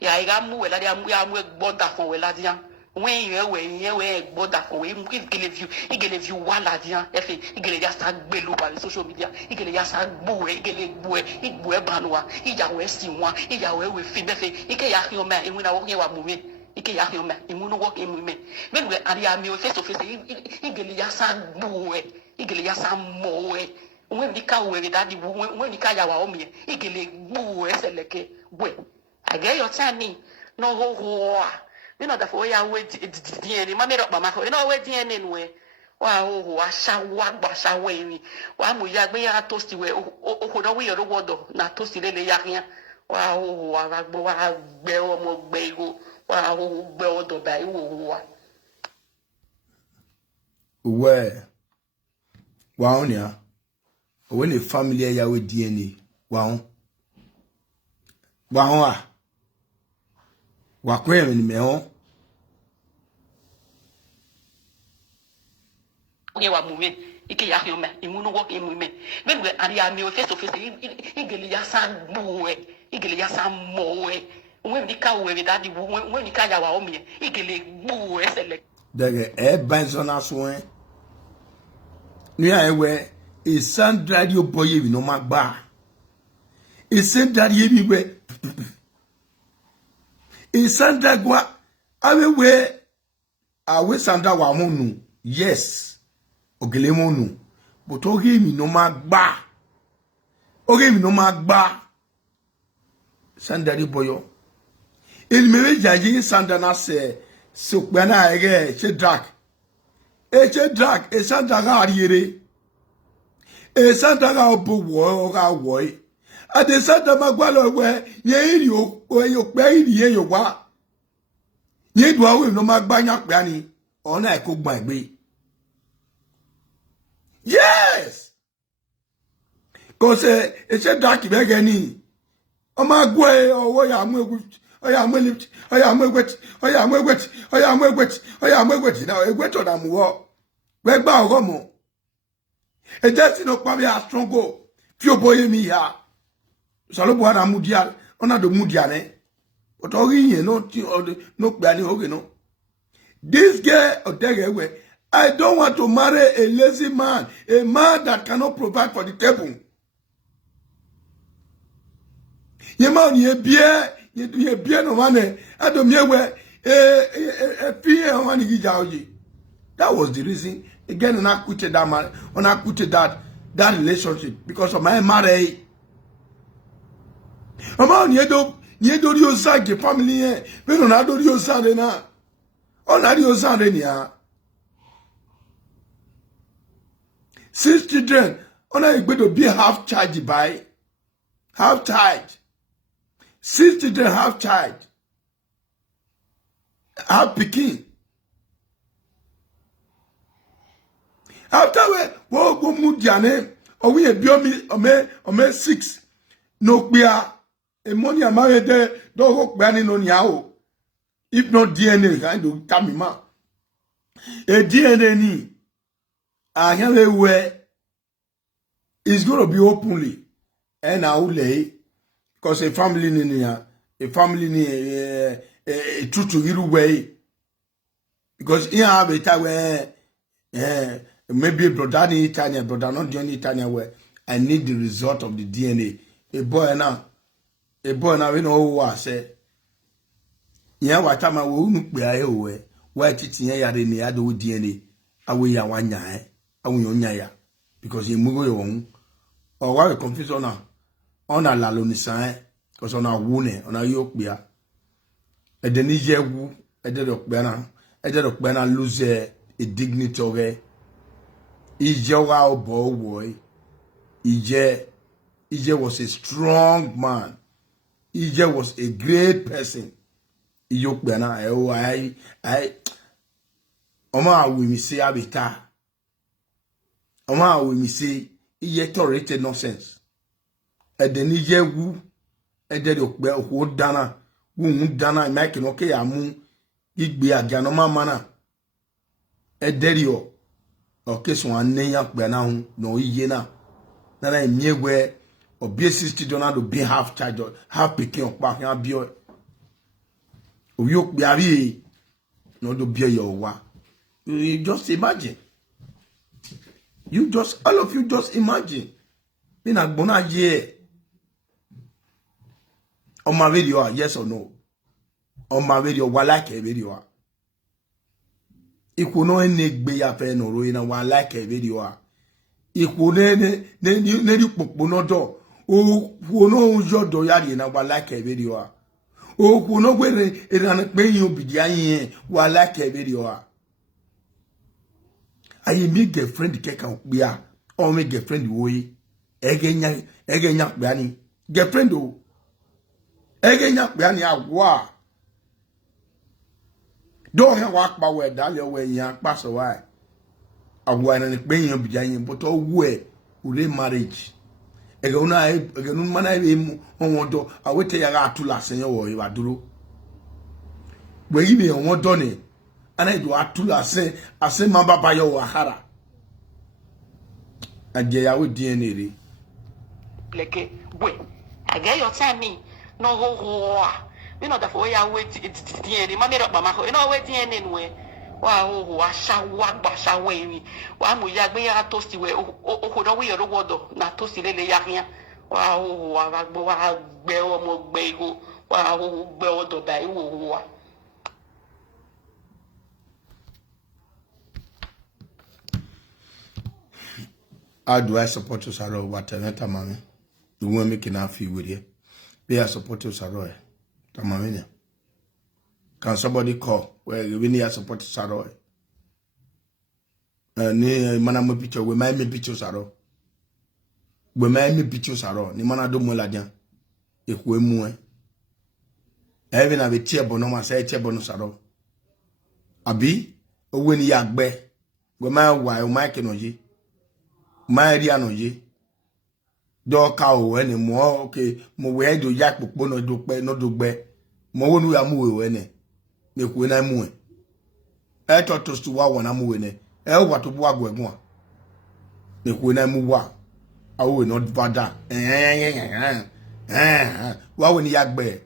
ya iga mu we ladia mu ya mu gboda fun we ladia when you we gboda fun we give you wa ladia e fe igele ya sa gbe lo ba social media igele ya sa gbo e igbo e banwa iyawo e si won iyawo we fi mefe ike ya hioma imu na wo wa mu me ike ya hioma imu no wo imu me when we ari ami o face to face igele ya sa gbo e igele ya sa mo e when we ka we daddy when we ka ya wa o me igele gbo e seleke we I get your time no ho you know that for ya we DNA ma me ro mama for you know we DNA no we wa ho ashawa gba shawa yin wa mu ya gbe ya toast we o do we ro wodo na toast le ya yan wa ho wa gbo wa gbe omo gbe igo wa ho gbe odo ba iwo wa wa on ya o le family ya we DNA wa on wa kwe ni me on wa mu me ike ya hioma imu no wo imu me when we ari ami o face to face igele ya san bu we igele ya san mo we when we ka we daddy when we ka ya wa o me igele bu we select dege e benzona so ni ayewe e san radio boy bi no magba e san daddy bi we e san dagwa awe sanda wa munu yes ogele monu but oge mi no magba sandari boyo il me jaji sanda na se sokpa na ege che drag e sanda ga ariere e sanda ga obo wo ga wo ade sanda magwa lo we ye iri o yo pe iri ye yo wa ye do awe no magba nya pe ani ona e ko gba egbe. Yes. Cause it's a dark begani. O ma gwe o ya mu lift. Now e gwe to da mu wo. We gba ogo mo. E just no pa me a strong go. Fi oboye mi ya. So lo bo na mudia, ona do mudia ne. But o ri yen no gba ni oge no. This girl odegewe I don't want to marry a lazy man, a man that cannot provide for the table. Ye man ye bien no man adom ye we pie man gijaoji. That was the reason again on I quitted that man, on I quitted that relationship because of my marriage. Man ye do rio sage family e, me no na do rio sage na. On na rio sage ni a. 6 children, on a going to be half charged by half charged. 6 children half charged. Half picking. After we go mudiane, or we biomi ome 6. No beer a money a married there, don't hook banning on yao. If not DNA, kind of come ma. A DNA ni. I have a way it's going to be openly and I will lay because a family true to you way because here I have a time where maybe brother in Italian, brother not the only Italian where I need the result of the DNA. A boy now, we know who I say. Yeah, what time I will be away. Why teaching ya in the other DNA? I will ya one ya. Awunyanya because you move on or why confuse on a lalonisa because on a wound on a yoke beer a denije wu a dead of Bena lose a dignity of a Ijewa boy Ije was a strong man. Ije was a great person. Iyokbe na I Oma we me say abita. Oma we me say iye tolerated nonsense. E de ni ye wu e de okbe ho dana wu dana make no ke amu igbe agia no mama na e de rio okay so anen ya kbe na hu no iye na na miegwe obi $60 do be half charge half picking okpa ya bio obi okbe ari no do be your wa. You just imagine. All of you just imagine. In a bona ye. On my video, yes or no? On my video, what like a video? If you know any be a pen or in a one like a video. If you then you put no door. Oh, who knows your doyari in a one like a video. Oh, who know where it and pay you be the one like a video. I make girlfriend keka bia or make girlfriend way egenya biani girlfriend o egenya biani awa do he wa pa we dale we yan pa so wa awa na pe yan bian but o we ure marriage egenu mana e mu won do awete ya ga atula sen wo e waduro we yi me won do ni ana do atula ase mamba ba yo wahara aje ya we DNA re Bleke we aga your time no ho we know that for ya we DNA ma me ro ba ma ho no we DNA no we wa ho asha wa gba sha we wa mu ya gbe ya toast we o do we ro wodo na toast lele ya yan wa ho wa gbo wa gbe o mo gbe igo wa ho gbe odo da iwo wa. How do I support you, Sarah? What mami? You want me to feel with you? They are support you, Sarah. Tamamina. Can somebody call? Well, we need to support Sarah. Ni mana mo picture, we may me picture Sarah. We may me picture Sarah. Ni mana do mo la dian. Ekwe mu. Even ave tie bono ma say tie bono Sarah. Abi, owe ni yagbe. We may wa o mai kenoji. Maria no ye do ka o ene mo okay mo we do ya popo no do pe no do gbe mo wonu ya mu we ene me ku na mu e to stu wa wona mu we ne e wa to bu agwegun a me ku na mu wa awo no bada wa we ni ya gbe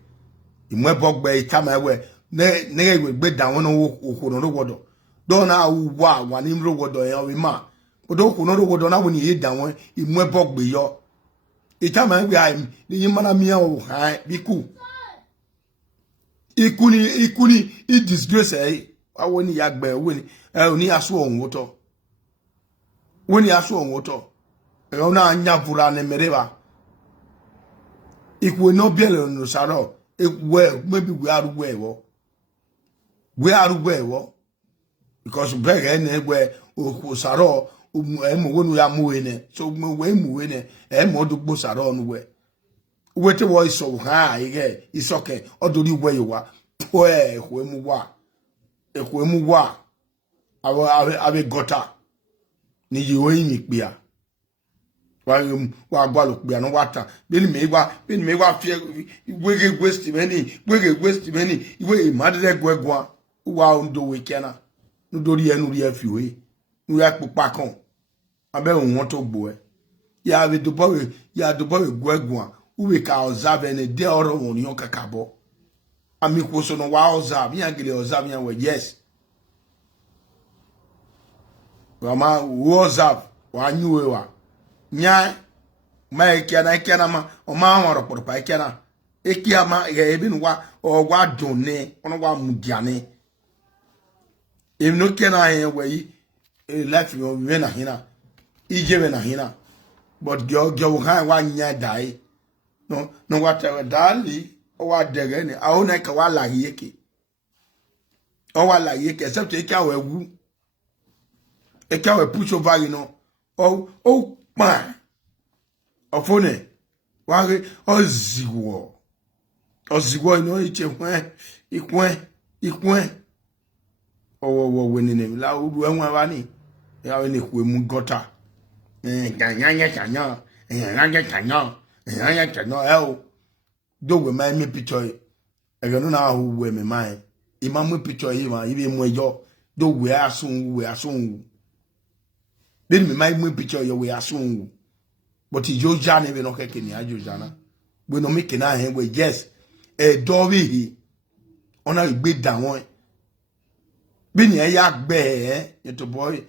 imu ebo gbe ita ma we ne gbe da won wo no wodo do na wa ni ro wodo e o wi ma odo ko no rogo do na woni ye dan won imu ebo gbe yo ita ma gbe ai ni mana mi o ha biku ikuni I disgrace e awoni ya gbe woni oni aso ohun woto woni aso ohun woto e ona anya vura ne mereba ikwe no biele no saro we maybe we arugbo ewo because beg ene gbe o saro emo wonu ya mu ene so we mu ene emo dugbo saro nu we wete wo iso ha ige isoke odori we yiwa po ehwe mu wa ave gota ni yiwe yin pia wa gba lo pia no wata beni me wa fie wege waste many iwe madre gwegwa wa ndo we kena no dori enu ri afiwe nu ya pupa kan abe won to gbo e ya be do bowe gwegwa we ka observe any dey oro won yon kakabo ami ko so no wa observe yan gele observe yan we yes Rama observe wa nyuwe wa nya ma ekena ma o ma won roporo pa ekena ekiama ye bi nwa o wa dunne ono wa mudiane em no kena yen we life yo we na hina ije na hina but go ha wa nya dai no what dali o wa dege ni a o na ka wa la yeke o wa la yeke except e ka we wu e ka we push over you know o pa ofone wa o ziwo Ozigwo no iche ikwen owo wenene la udu enwa bani ya we ne ku mu gota nyanya do we my me picture e go na hu we me mai imamu picture yi ma ibe mu ejo do we asun then me my mu picture yo we asun but ijo jana be no keke ni ajo jana we no make na hen we yes e do we ona igbe da won bi ni e ya gbe to boy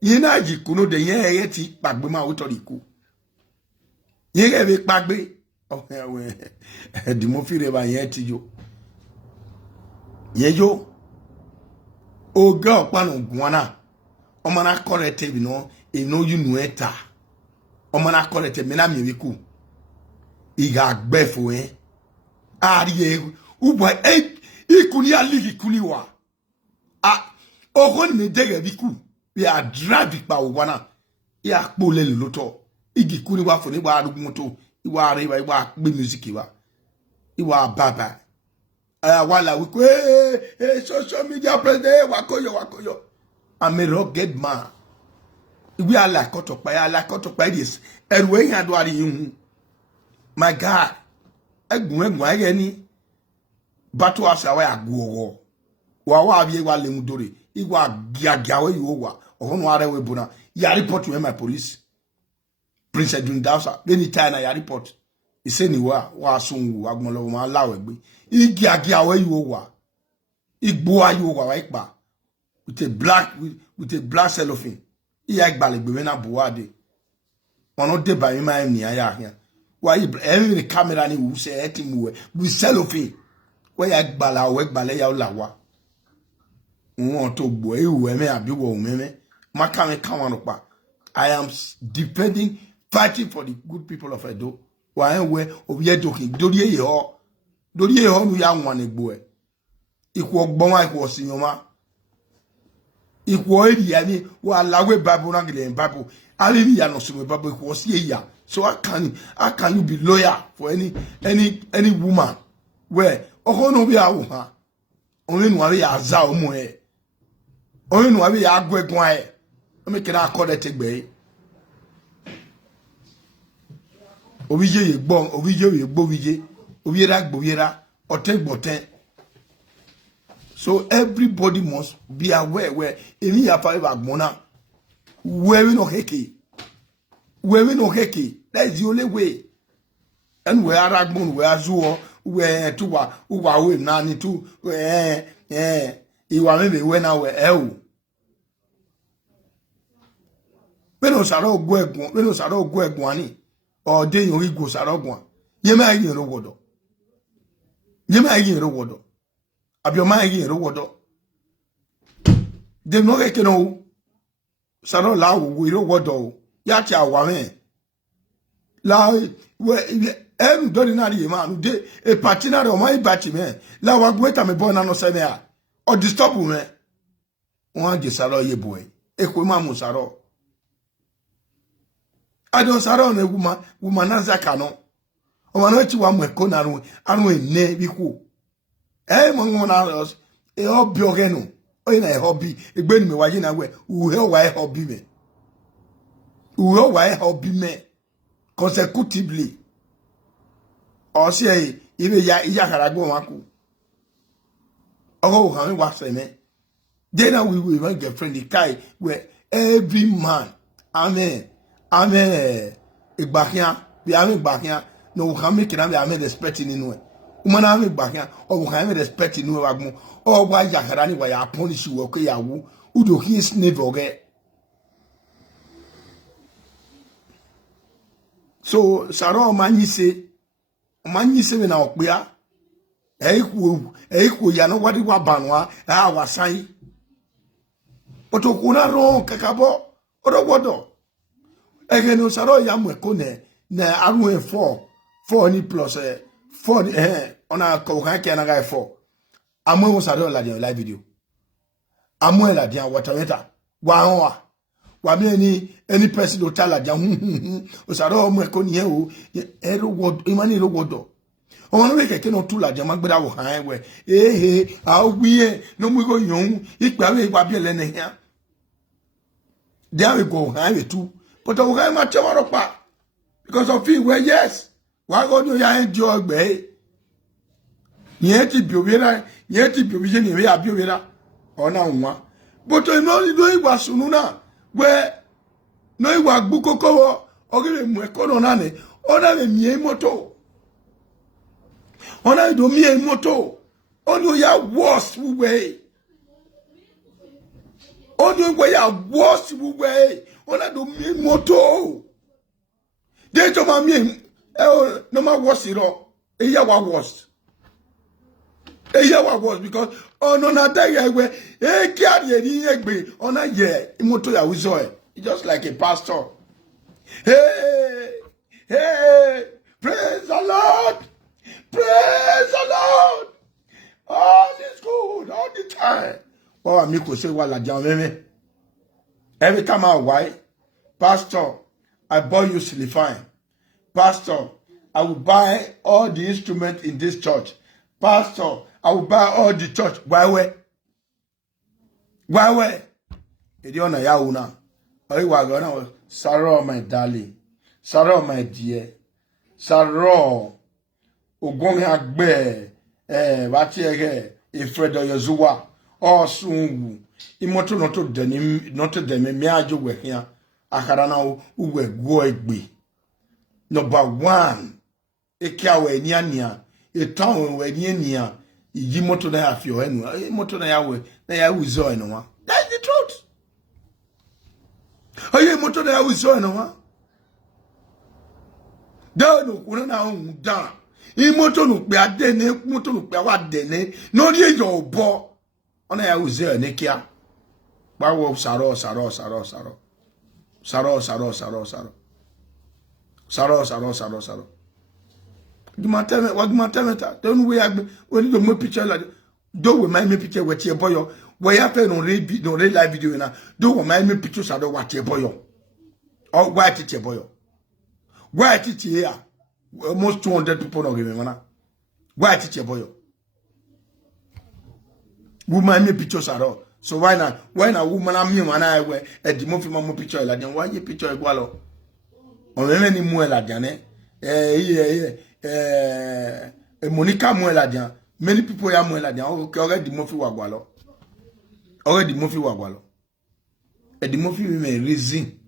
yina jikuno de yen e ti pagbe ma wo tori ku yen e be pagbe o we di mo fi re ba yen ti jo yejo o ga opanu guana o mana correct bi no e no you no eta o mana correct me na mi ku iga gbefo ari ubo ikuni ali ikuni wa ogon me dege bi ku we are drive pa wana ya pole loto igi kuni wa fo ni wa arugun to iwa re wa gbe music wa iwa baba wala we ko social media president wa koyo I'm a rugged man we are like otopa this eru eyan do ari yin my god egun aye ni battle asa wa aguowo wa bi wa le mudore iwa giagia we yo wa ohun are we buna ya report to my police prince Dundausa any time na ya report he say ni wa sunwu agbon lo ma lawe gbe igiagia we yo wa igbo ayo wa ipa with a black cellophane iya igbalegbe we na buwade ono de ba mi ma ni aya here wa every camera ni we say etimu we cellophane we ya igbala we igbale ya olawa won to gbo ewu me abi wo me maka me kan wan pa I am defending fighting for the good people of Edo wa we obiye joking dori e ho nu ya wan egbo iku ogbon wa iku osinyoma iku eri ya ni wa lawe bible na gele bible ali ya no so bible iku osi ya so how can you be lawyer for any woman where ohono bi awo ha only no we ya za omo only no we ya agwegun o me kira akode tegbe obije ye gbon obije ra gboyera otegboten. So everybody must be aware where if you have agbona where we no heke that is the only way. And where aragbon where azuo where tuwa uwa we nani tu iwa mebe we na we Beno saro go egun ani o de yon igo saro gun ye ma yin ro wodo abio ma yin ro wodo de no ke no saro la wo ro wodo ya ti awa me la we em do ni na ye ma nu de e partner o ma ibati me la wa gweta me bo na no se me a o disturb me won je saro ye boy e ko ma mu saro adon saro na woman azaka no o ma no ti wa mu ko na anu ene bi ku mo na os e hobby ogenu o ina e hobby egbe ni me wa na we uhe wa e hobby me consecutively o se ibe ya karagbo wa ku ha mi wa se me then we will get friendly kai where every man amen igbakian bi amen igbakian no we can make it be amen respect ninu e umana amen igbakian o we can respect ninu wa gbo o wa yakara ni wa ya punish wo ko yawo udo ki is never get. So saro manyi se me na okpia eiku ya no wadi wa banwa wasan otokuna ro kakabo odogodo egenu saro ya mu eko na aru 4 ni plus 4 ona ko kan ke na ga 4 amu saro la dia live video amu la dia water wa me any person do tell la dia o saro mu eko ni o ero wodo imani ro wodo O no make no tula jama gbeda wo han we. A wiye no mu go yon. Ikpa we gba bi ele ne hia. There we go han we too. But o ga ma chawaro pa. Because of it where yes. Why go no ya enjoy gbe. Yeti bi obira, yeti bi obi ni we abi obira. Ona nwa. But no igwa sunu na where no igwa gbu kokowo ogere mu ekono na ne. Ona me mie moto. Ona do mie moto. Onu ya worst way. Onu we ya worst way. Ona do mie moto. They to ma mie no ma worst iro. Eya wa worst. Eya wa worst because ono na dey we e carry ni egbe. Ona ye moto ya wizo e. Just like a pastor. Hey, praise the Lord. Praise the Lord. All is good all the time. Oh, amigo say wala jam. Every time I white, Pastor, I buy you silifine. Pastor, I will buy all the instruments in this church. Pastor, I will buy all the church. Why we? Idiona ya una. Ori wa gona Sarah, my darling. Sarah, my dear. Sarah. Ogon agbe wati ege ifredo yozuwa osunwu imoto noto deni mi ajo we hia akara na uwe go egbe number 1 ekia we nia etan we nia iji moto na afio enu moto na ya uzo enu wa. That's the truth. Oye moto na ya uzo enu wa. Da no kuna na un da. Imoto no pe adene moto no pe wa dene no ri ejo obo ona ya uze ne kia ba wo saro Gmateme ta don't we agbe when you mo picture like do we mind me picture what ye boyo we ya pe no read live video na do we mind me picture sado what ye boyo or why teacher boyo why teacher here almost 200 people no give me mana. Why teach your boy? Woman me pictures at all. So why not? Why not woman am me man I wear a demofi mama picture like then why you picture a gualo? On many more like Monica more like many people are more like already demofi wagwalo. Already demofi wagwalo. A demofi me reason.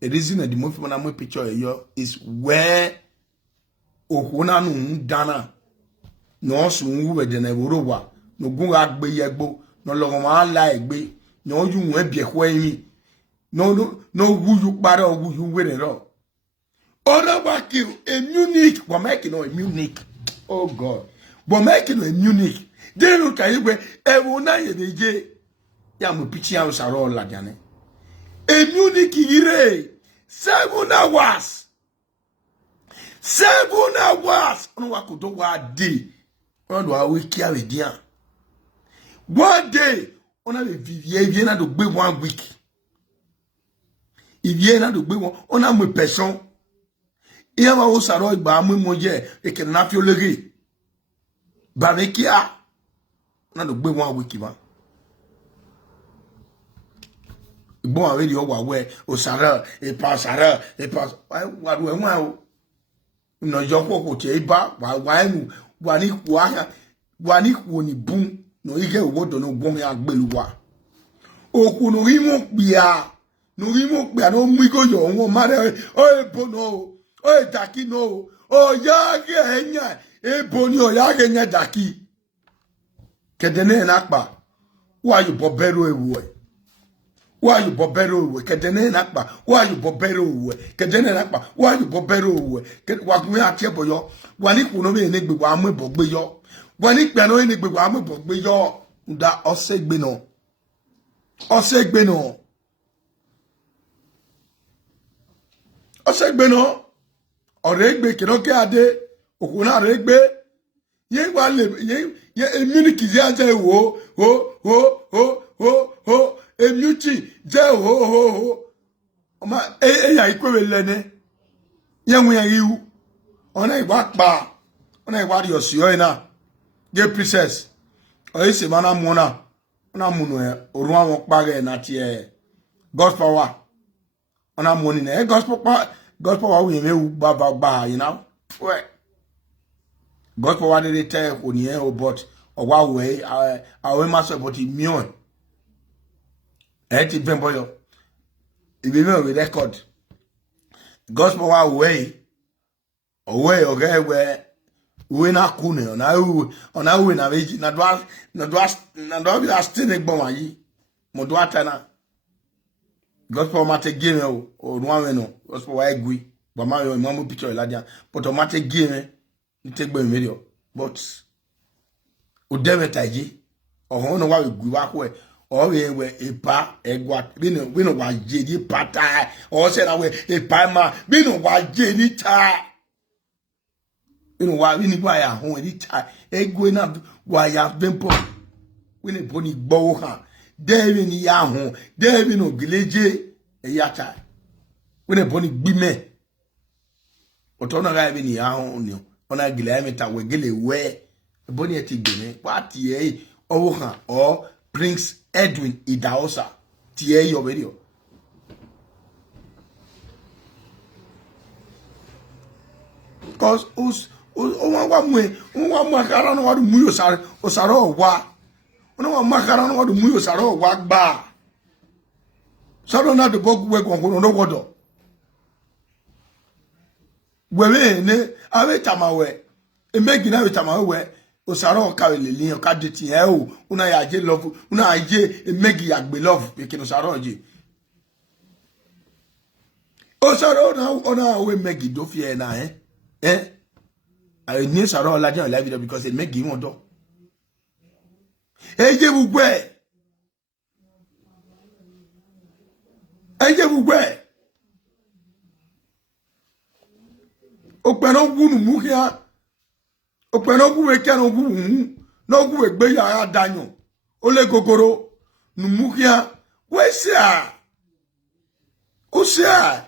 A reason a demofi man am picture yo is where okuna nu dana no sun we de na worowa no gun agbe yegbo no lo ma la egbe no yu won ebie kwa yin no wu yu pare wu yu were ro ora ba ki a unique but make no a unique. Oh God, but make no a unique they look at you e wo na ye beje ya mo pichi am saro la jane a unique ire 7 hours 7 hours on wa ko do wa day on do we kia we dia 1 day on a vivie na do gbe 1 week ivie na do gbe won on a mo person iya wa o saro igba mu mo je e ke na fi olege ba me kia na do gbe 1 week ba igbo awe ri o wa we o saro e pass wa do e wa o no yoko ko che ba wa enu wa ni ku aha wa ni ku ni bun no ige owodo no gbon ya gbeluwa oku no imo pia no mu igo yo won mare o ebo no o daki no o ya ge enya ebo ni o ya ge enya daki kedene na pa wa you bobero ewu e why you bobero we kedene na pa why you bobero we kedene na pa why you bobero we wa gun ati eboyo wa ni ku no be ni gbe wa mu ebo gbe yo wa ni pe no ni gbe wa mu ebo gbe yo nda osegbe no ore gbe kiro ke ade okuna re gbe ye wa le ye emi kizi aje wo ho emuti je ho ma ya ikwe lene ye won ya iwu ona iwa pa Ona wari osio na. Ge princess. Oyi se mana mona. Ona munu oruwa won pare na ti gospel power. Ona money na gospel power we me ba you know. Well. Gospel power dey tell oni but owa we awe maso but immune. Eti bemboyo. Ibi me we record. Gospel power way. Owe okay we na kune ona we na veji na do bi astene gbon ayi mo do atana gospel mate game o no we no gospel wa egui ba ma yo mamu picture ladia but o mate game ni te gbe video but o deme taji o ho no wa we gui wa ko o we epa egwa bi no wa je di pata o se na we epa ma bi no wa je ni ta. You know why we need why home any time going up why you have been put when a pony bow ha there in ya home there no gileje a yata when a pony be me but on arrive in ya home on a gilamita we gile where a bonny at game what ye or Prince Edwin Idaosa tia your video. Because wa makara no wa du muyo osaro wa wa makara no wa du muyo osaro wa gba saro na de bogu we gongo no wodo we ne awe tamawe emegi na we tamawe osaro ka le liyan ka de ti o una ya je love una je emegi ya gbe love pikin osaro je osaro na ona we megi do fie na I need Sarah Lajan live video because they make him on door. Eje bugwe. Openo gunu mukia. Openo guwe kano gunu. No guwe gbe ya danyo. Ole gogoro. Nu mukia. Wesia. Usia.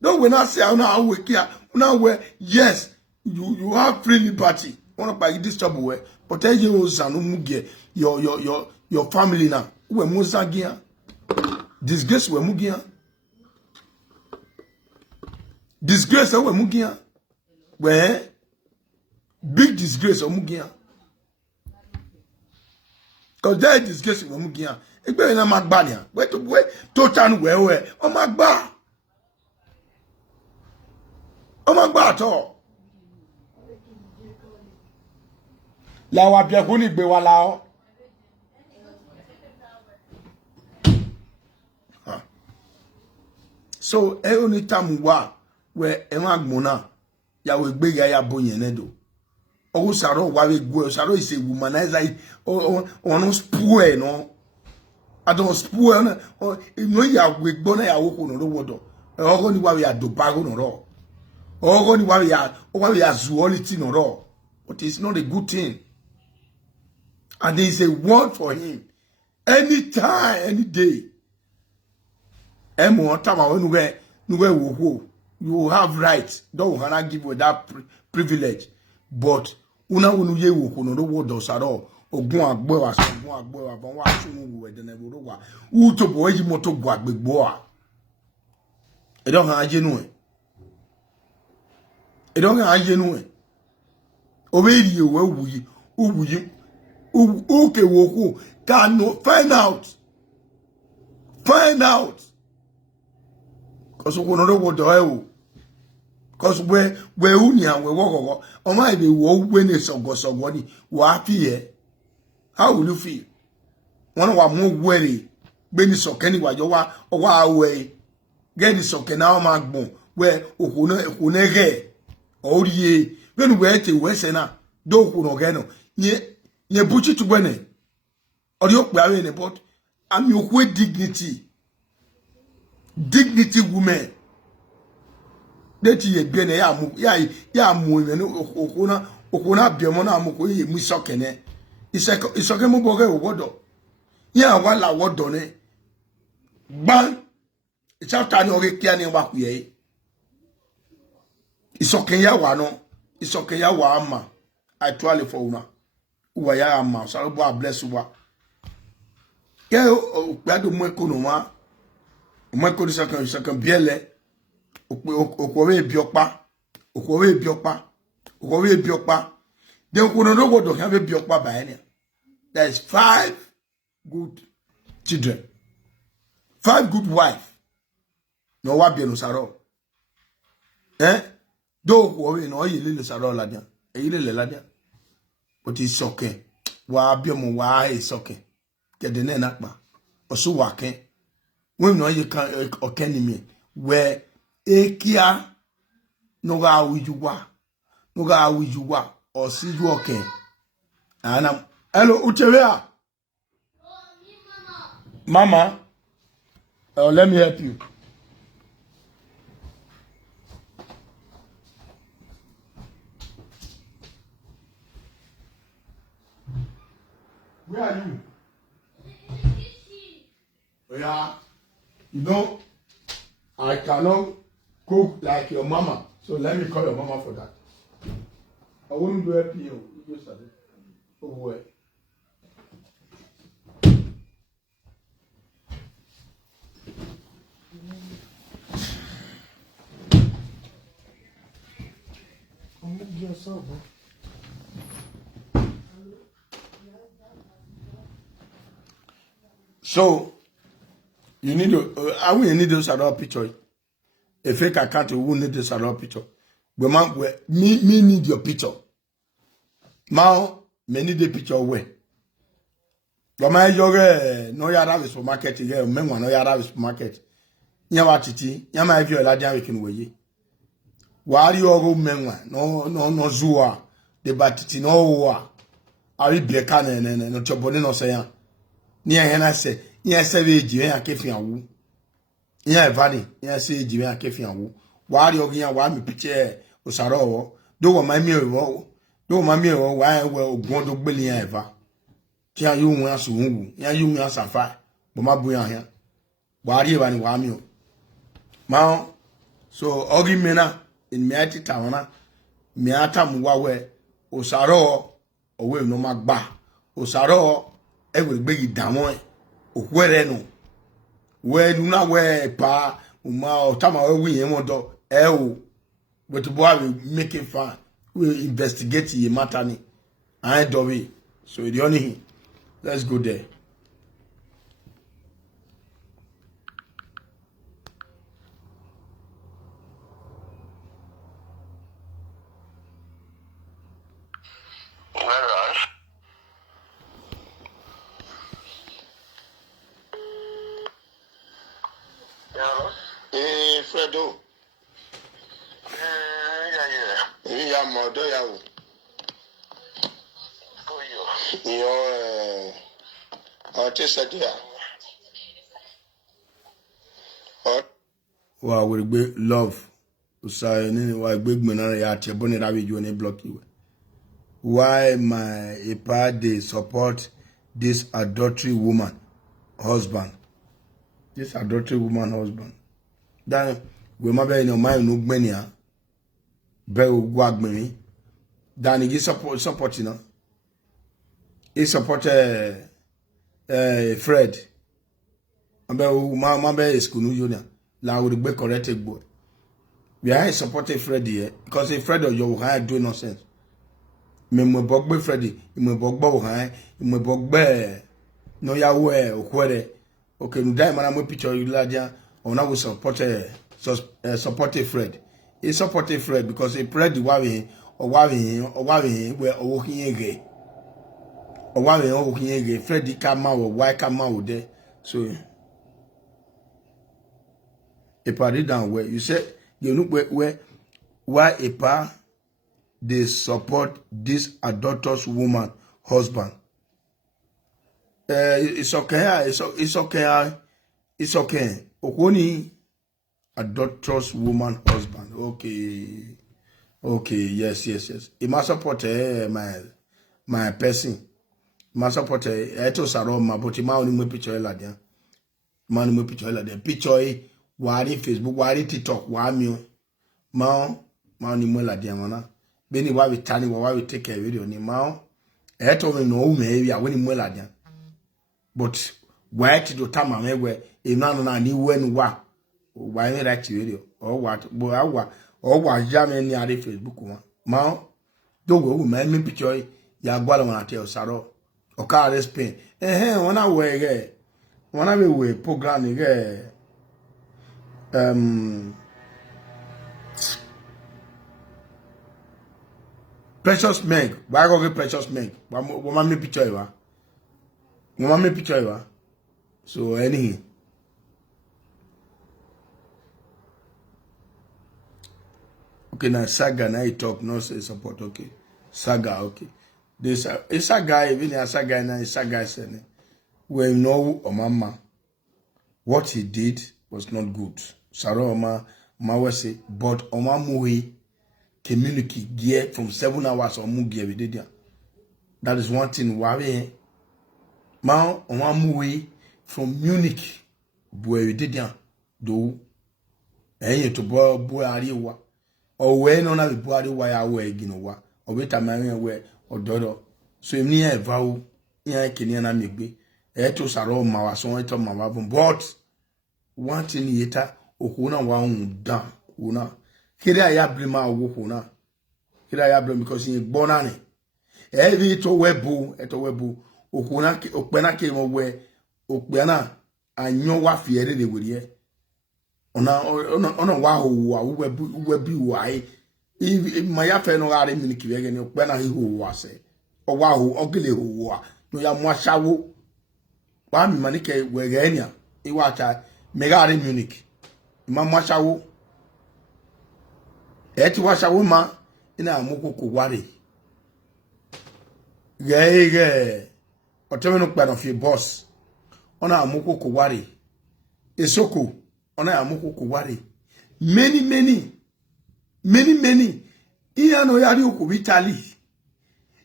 Don't we not say una we kia. Una we yes. You have free liberty. Wanna buy this trouble where but tell you no mugie your family now. We muzagia. Disgrace we mugia. Disgrace we mugia. Where big disgrace we mugia. Cause there disgrace we mugia. Egbe na magbania. We to turn we o magba. O magba at all. La wa bia ko ni gbe wa la o so e oni tam wa we e ma gbona ya we gbe ya boyen ne do o saro wa we gbe saro is a womanizer on spoil no I don't spoil no ya we gbona ya wo ko no wodo e o ni wa we adobago no ro o ni wa we ya zoology no ro but it's not a good thing. And there is a word for him. Anytime, any day. You have rights. Don't want to give you that privilege. But una ye woko no word os at all. Ogun agbo wa bon wa sunu we de na ro wa. U to bo yi moto gbo agbegbo a. E don han aje nu e. E don han aje nu e. Obedi we wuyi. Okay, woku can no find out. Cause we no what do cause we unia we wo o ma be wo we ne sogo ni wa fie. How will you feel? One wa mo worry be ni soke ni wa jo wa awe get the soke na o ma gbon we okuna ge oriye when we te we se na do ku no ge no ye buchi to bene or you pe awe ne but am you with dignity woman that ye bene ya mu ne okuna biemo na mu ko ye mu sokene isoke mo boge wodo ya wala wodo ne ban chapter ni ore kia ni wa ku ye isoke ya wa no It's okay, ya wa ama. I twirl for una. Uwa ya ama. So I bless you. Yeah, Pado Mwekonoma. Mwekoni second biele. Okwe biokpa. Okwe biokpa. Okwe biokpa. Then we don't go to have a biokpa by any. There is 5 good children. 5 good wives. No wa bien usaro. Do we no yi le usaro ladia. E le ladia. But it's okay. Wa bien mo wa is okay. Get the name nakba. Osu wa ken. We no you can okenimi where ekia no ga wijuwa. No ga wijuwa or see you okay. And hello Uchewea. Mama. Let me help you. Where are you? Yeah. You know, I cannot cook like your mama. So let me call your mama for that. I won't do help you. You just started. Oh, where? So, you need to, I will need those other picture. A fake account will need this other picture. But man, me need your picture. Now, me need the picture where. But my yoga, no yada is for market here, men no yada is for market. Yawa titi, yama if you're a ladian we can way. Why you all menwa, no zua, the batiti no wa. I will be a cannon and no chobone no say. Near Hena say, yes, savage, you ain't keeping a woo. Yeah, Vanny, yes, you ain't keeping a woo. Why you going want me picture or sorrow? Do my mirror, do my mirror, why will go to billion ever. Tia you want to woo, ya you want some fire, but my boy here. Why you want you? Mount so Ogi Mena in Miati Tawana, Miata Muawe, Osaro, or will no magba, Osaro. E will be damon o where no where do not wear pa uma tama we emodo but boy we make it fun we investigate the matter ni I do we so the only let's go there. Fredo. Yeah, mother, your artist idea. Well, we be love. So, why big man are at your bonnet? I will block you. Why my ipa they support this adultery woman husband? This adultery woman husband. Then we ma be in your mind no gbenia be ogwu agbemi dan he support you know he support Fred ambe ma be school no union la we be correct boy we are supporting Fred here because if Fred you have do nonsense me mo bogbe Fred mo bogbo han mo bogbe no ya we okwere okay no dai mana mo picture you ladia ona we support Fred. He supported Fred because he prayed the worry or worry where walking again. Or worry walking again. Freddy come out or why come out there. So a party down where you said you look where why a pa they support this adulterous woman husband. It's okay. It's okay. It's okay. Okoni adulterous woman husband. Okay, yes. He must support my person. He must support eto saroma, but he ma only me picture la dia. Man me picture la dia. Picture wari Facebook, wari TikTok, wami. Ma only me la dia mana. Beni wa we tani wa we take a video ni mao. Eto we no maybe a winning mwela. But why to do time we na ni when wa why me right video or what bo awa or wa jam any are Facebook one ma do go me picture ya gwala wana tell saro o ka Spain wona we program ge Precious Meg why go get Precious Meg wa me picture wa so anything. Okay, now Saga, now you talk, no say support, okay. Saga, okay. This it's a guy, even a Saga, now it's a guy saying, we know mama, what he did was not good. Saro ma say, but Oma Mui communicate gear from 7 hours or more gear we did. That is one thing. Why ma Oma Mui from Munich, boy we did do. And to boy Ariwa. Or when on a body why I wear ginowa, or wait a man wear or dodo. So if near a vow, yeah, Kenyan amigbe, eto saro mawa so eto mawabon. But one thing yeta, okuna wa down, una. Kida ya blima wukuna. Kida ya blima because he bonani. Every to webu, okuna, okpena came away, okpena, and no wa fiere de would ye. Ona wa webi why if my affair no are miniki again when I who was say o wa ho ogile ho no ya mo shawo wa mi manike we gania I wacha megare Munich ma mo shawo ti wa shawo ma ina amukoko ware ge otomo no pa no fi boss ona amukoko ware esoko ona amukoko ware many iya no yari oku Italy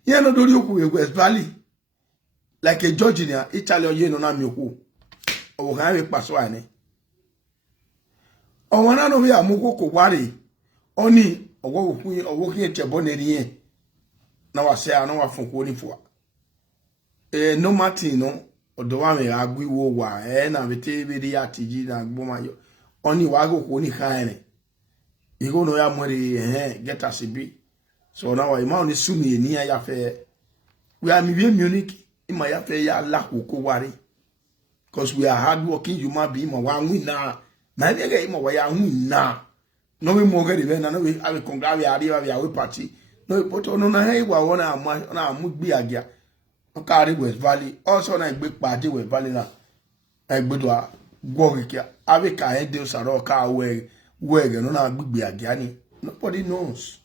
iya no dori oku West Valley like a judge in Italy oye no na mi oku o kan we paso ani o wana no we amukoko ware oni owo kin chebo na ri na wa se ana wa fun ko ni fo no martin no odo wa me agwiwo wa na bete be ri atiji na gbomayo oni wa go ko ni kan ni igo no ya mwere get us be so now I ma ni sumi ni ya fe we are mi Munich ima ya fe ya la ko ware because we are hard working human being ma wa win na be ga ima wa ya win na no we mo ga de na no we ave congrats we are we party no but no na he wa wona na amu gbi agia o carry West Valley also na gbe pade West Valley na egbedo a gwogikia ave ka he de saro ka we no na gbigbe agiani nobody knows.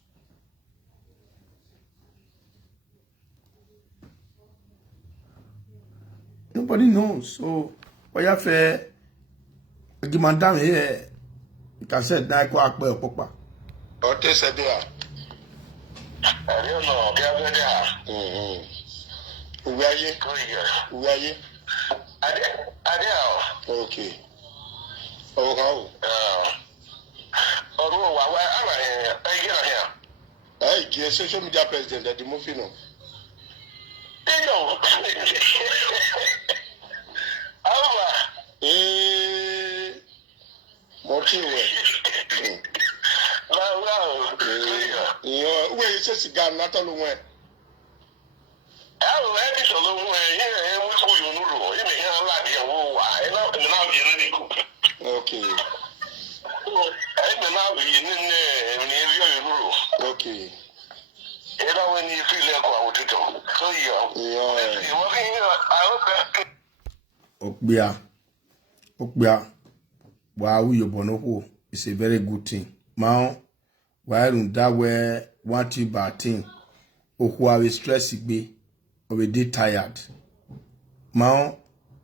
Nobody knows. So what you fe agimandam here you can say na ko ape opopa o te se dia I don't know bia dia uwaye okay oh hey, social media president that the movie no. Where is cigar not alone where? Okay. Okay. When you feel like what to do. So Okbia. Wow, you bonoho is a very good thing. Now, why don't that where one thing bad thing? Or who are stress be or we dey tired. Now,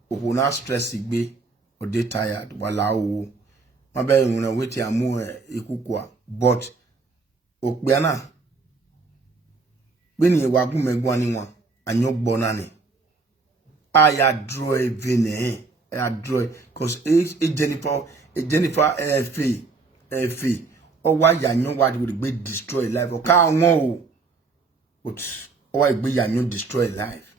who not stress be or dey tired. Walao. My baby when wait ya mu ikukwa. But Okbiana when you wagu megwani wa anyo bonani I draw a vene I draw because a Jennifer fee or why yanyo what would be destroy life or can't know what why be yanyo destroy life.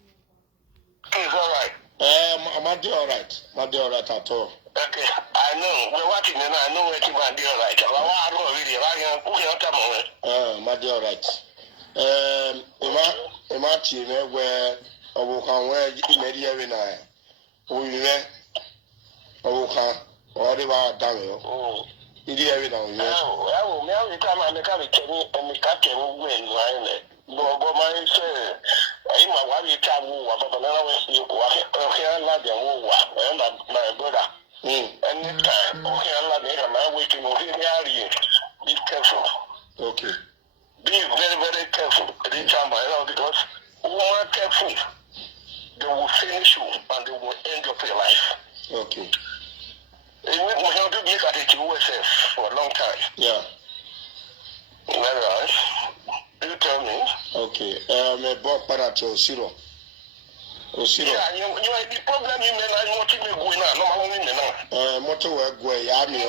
It's all right. I'm not all right. Not all right at all. Okay, I know. We're watching and I know what you want to do right. I don't really. All right. Imagine where I will come where immediately now. We there. I will come. Or whatever done. Oh, immediately now. Oh, now the time I make a change and the captain will win. Why? But my say. I'm my wife. Travel. But another way you okay. I love you. And my brother. Anytime. Okay. I love you. I'm waiting for him. Be careful. Okay. Be very, very careful because one careful, they will finish you and they will end up your life. Okay. We have to look at it USF for a long time. Yeah. Right. You tell me. Okay. My boy Paracho Zero. Yeah, the problem is that I'm watching you going on. No, I'm winning now. Motor work go. Yami.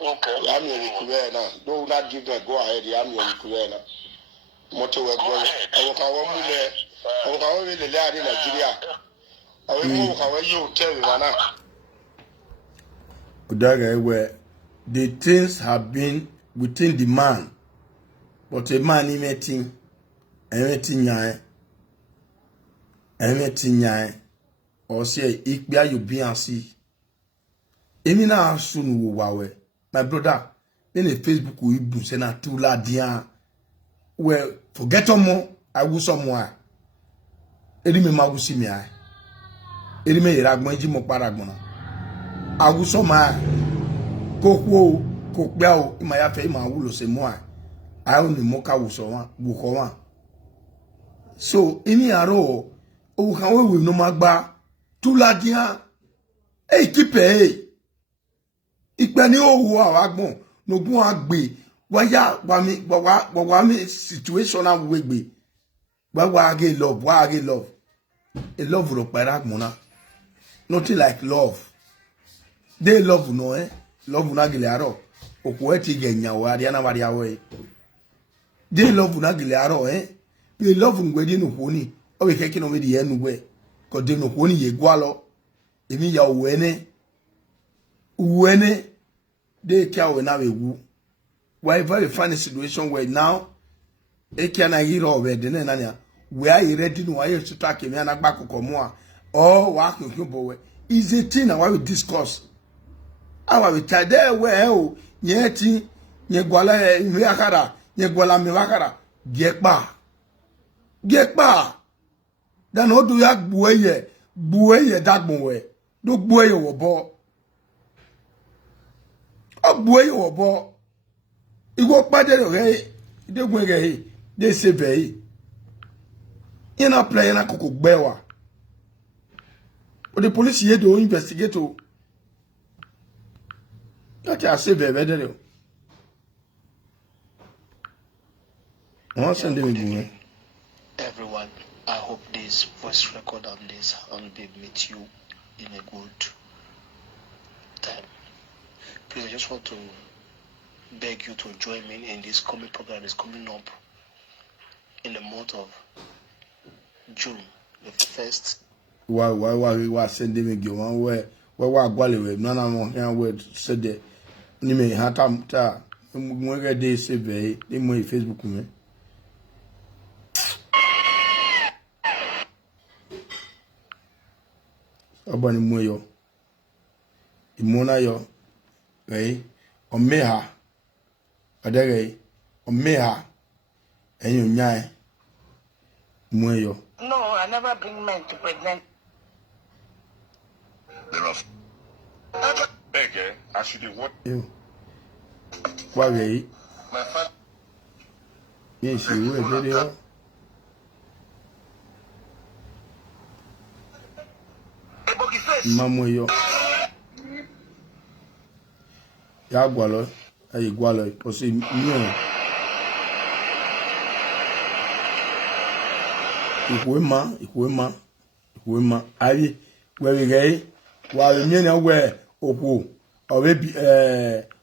Okay. Yami Kuena. Do not give me go ahead. Yami Kuena. Motor work go. I will only the lad in Nigeria. I will move how you tell me now. Where the things have been within the man, but a man emitting anything, or say, Ikbia you be and see. Emina soon wo wawe. My brother, in a Facebook we do send a two la dia. Well, forget more, I will somewhere. Elime magusi mi ai. Elime iragmo jimo paragmona. I will somewhere. Kokwo, kokbiao, imaya fe ima wulo se mo ai. I only moka wuso wan. So, ini aro, o kan we no magba, two la dia. Hey, keep it. Ikpeni owo awagbon no gun agbe waya wa mi situation am wegbe wa age love a love ro pera gbona nothing like love they love no love na gile aro oku eti genya wa ari na wari awe they love na gile aro we love ngwe di no honi o we keke no we di enu gwe ko de no honi ye gwalo emi ya uwene they can now a woo. Why very funny situation where now they can hero over the nanya where you ready to wire to track him and a back or more or walk with you is a thing why we discuss. Our we try there well yeti Yeguala Miakara, Yeguala Mirakara, Gekba. Then how do you buoye that boy? Do buoye or ball. Boy or bo, you go better, they go they say, very. You're not playing a cocoa bear. But the police here to investigate. Not I say, very. Everyone, I hope this voice record on this will be meet you in a good time. Please, I just want to beg you to join me in this coming program that is coming up in the month of June, the 1st. Why sending me go one way? Why Gwale? None of my word said that. You may have to move day survey, they may Facebook me. Abani moyo. Imona yo. Omeha adere omeha enyo nyai mueyo. No, I never bring men to pregnant. Okay, I should do what? Why we? My father. Yes, you will video. Mamuyo. Ya gwalo ayi gwalo o se mion ikuema ayi we gei wa mi na we owo obebi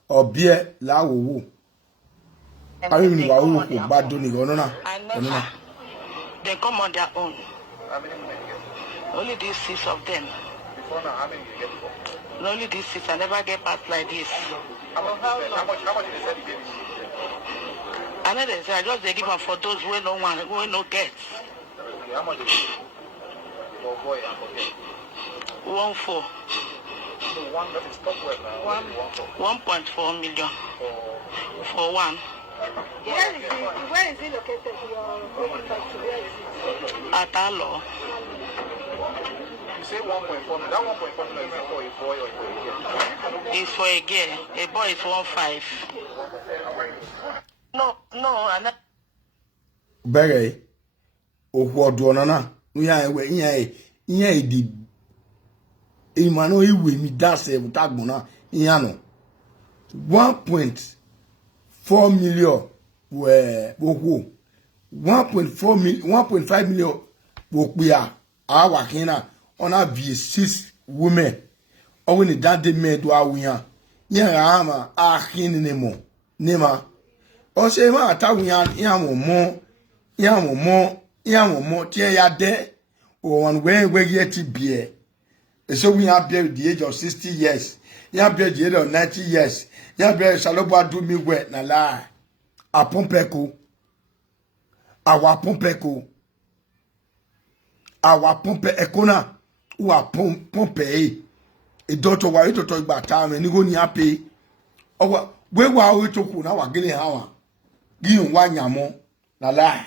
obie la owo ari ni wa owo ko ba do ni ono na They come on their own. Only these 6 of them. Before now, how many you get for? Only these 6. I never get past like this. How much did they say you gave? I know they say I just they give them for those who no one who no get. Okay, how much did you for boy and for girl? 1.4. So one that is top well now. 1.4 million for one. Where is it located? Your going back to where is it? At Alo. You say 1.4 million. That 1.4 million is for a boy or for a girl? It's for a girl. A boy is 1.5. No, I never. bere ohu odo na nya ewe nya edi imano iwe mi dase butagbon nya no 1.4 million we ohu 1.4 million 1.5 million wo pe awa kina ona be 6 women o we ni dade me do awuyan nya ama akin ni mo ni ma o se ma atawuyan ya mo tie ya de o one we get bie so we have been the age of 60 years ya be the age of 90 years ya be salobo do mi we na la apompeko our pompe ekona wa pompe e doctor wa ito gba time ni go ni ape o we wa o to ku na wa gele ha wa gi nwa nyamo na la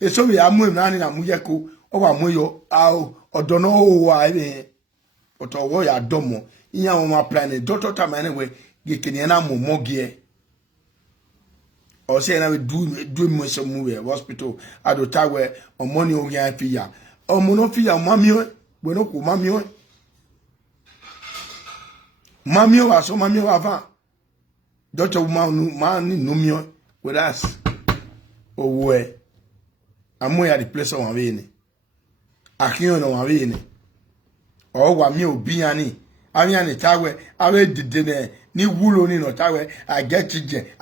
eso we amu na ni na mu yeko o wa mu yo odo no o wa ebe oto wo ya domo iya wo ma plan doctor time anyway gi kini na mo mogie o say na we do mo so mu we hospital adota we o money o yan fi ya o mo no fi ya mami o we no ko mami o aso mami o ava doctor man ni no mi o with us owo e amoya the place on we ni akiyon no we ni o wa mi obi ani ani tawe awe dide ne ni wulo ni no tawe agekije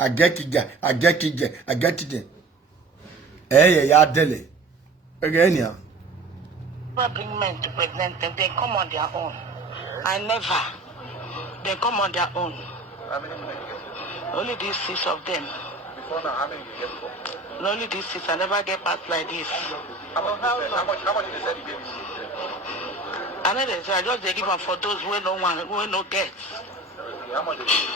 ya dele again ya bring men to pregnant them. They come on their own. I never. They come on their own. How many women you get? Only these 6 of them. Before now, how many you get for? Only these 6. I never get past like this. How much did they say you gave? I know they say I just they give them for those who no one who no get. Okay, how much did you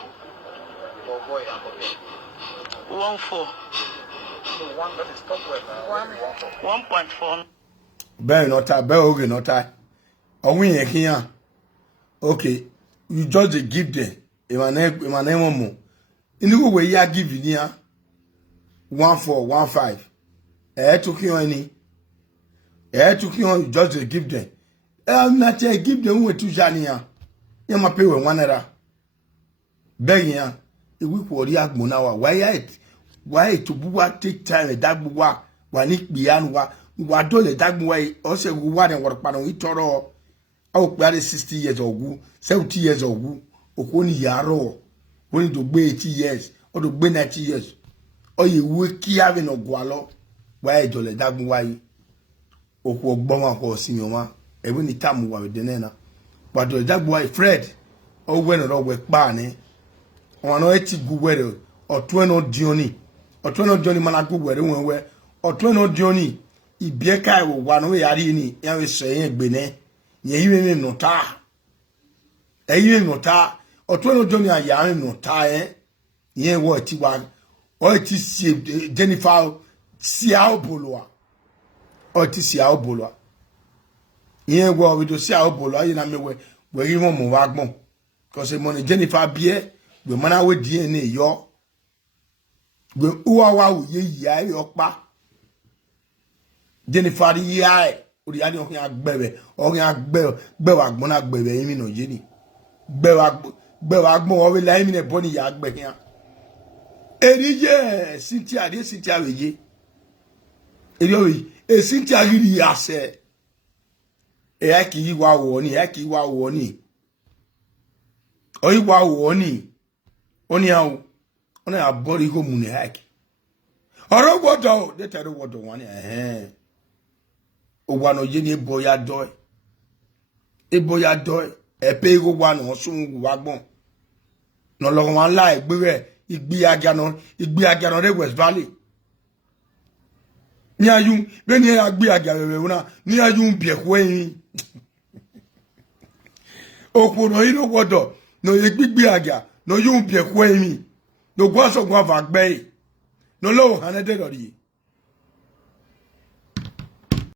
for boy and for girl? 1.4. So one that is top well now. 1.4. be not be oge not owin yen kiyan okay you just dey give them imane mo ini we ya give ni 1415 to kiyan ni to kiyan you just dey give them na te give them we tu janiya yan ma pay we 1 naira be yan e we ko ri agbon na wa why to buwa take time dagbuwa wa ni pian wa dole dagbuwa o se wa ne wor pa no itoro o pe 60 years ogu 70 years ogu okwo ni yaro woni do gbe 80 years o do gbe 90 years o ye we ki ave no gwalo wa e dole dagbuwa yi okwo gbon wa ko si mi o ma e we ni tamu wa de na wa dole dagbuwa Fred o we no we pa ni won no eti gu were otwe no dioni mana gu were won we otwe no dioni ibie kai wo wa no yari ni ya we so yen gbe ne ye yi mi no ta eyi mi no ta otwe no dioni aya mi no ta ye wo ti wa o ti si Jennifer si a oboloa o ti si a oboloa ye wo we do si a oboloa yi na me we ri mo wa gbon ko se mo ni Jennifer bie we mana we DNA yo we uwa wa ye ya yo pa Jennifer ya ori ani o kan agbere o kan agbe wa gbon agbere yin mi no je ni gbe wa gbon o we la yin mi ne boni ya agbe kan erije Cynthia weje eri o Cynthia ri ase ki wa wo ni Oyi wa oni au. Oni abori go mune haki. Oro wodo de tero wodo wani o wano yeni boya doy. E boya doy e pe go wano sun wagbon. No lo wan la igbi agano de West Valley. Ni ayun be ni agbi agawe una ni ayun bi ekwe okoro ino wodo no igbi aga no yun bi ekwe mi no gwa so gwa va gbe no lo hanede lori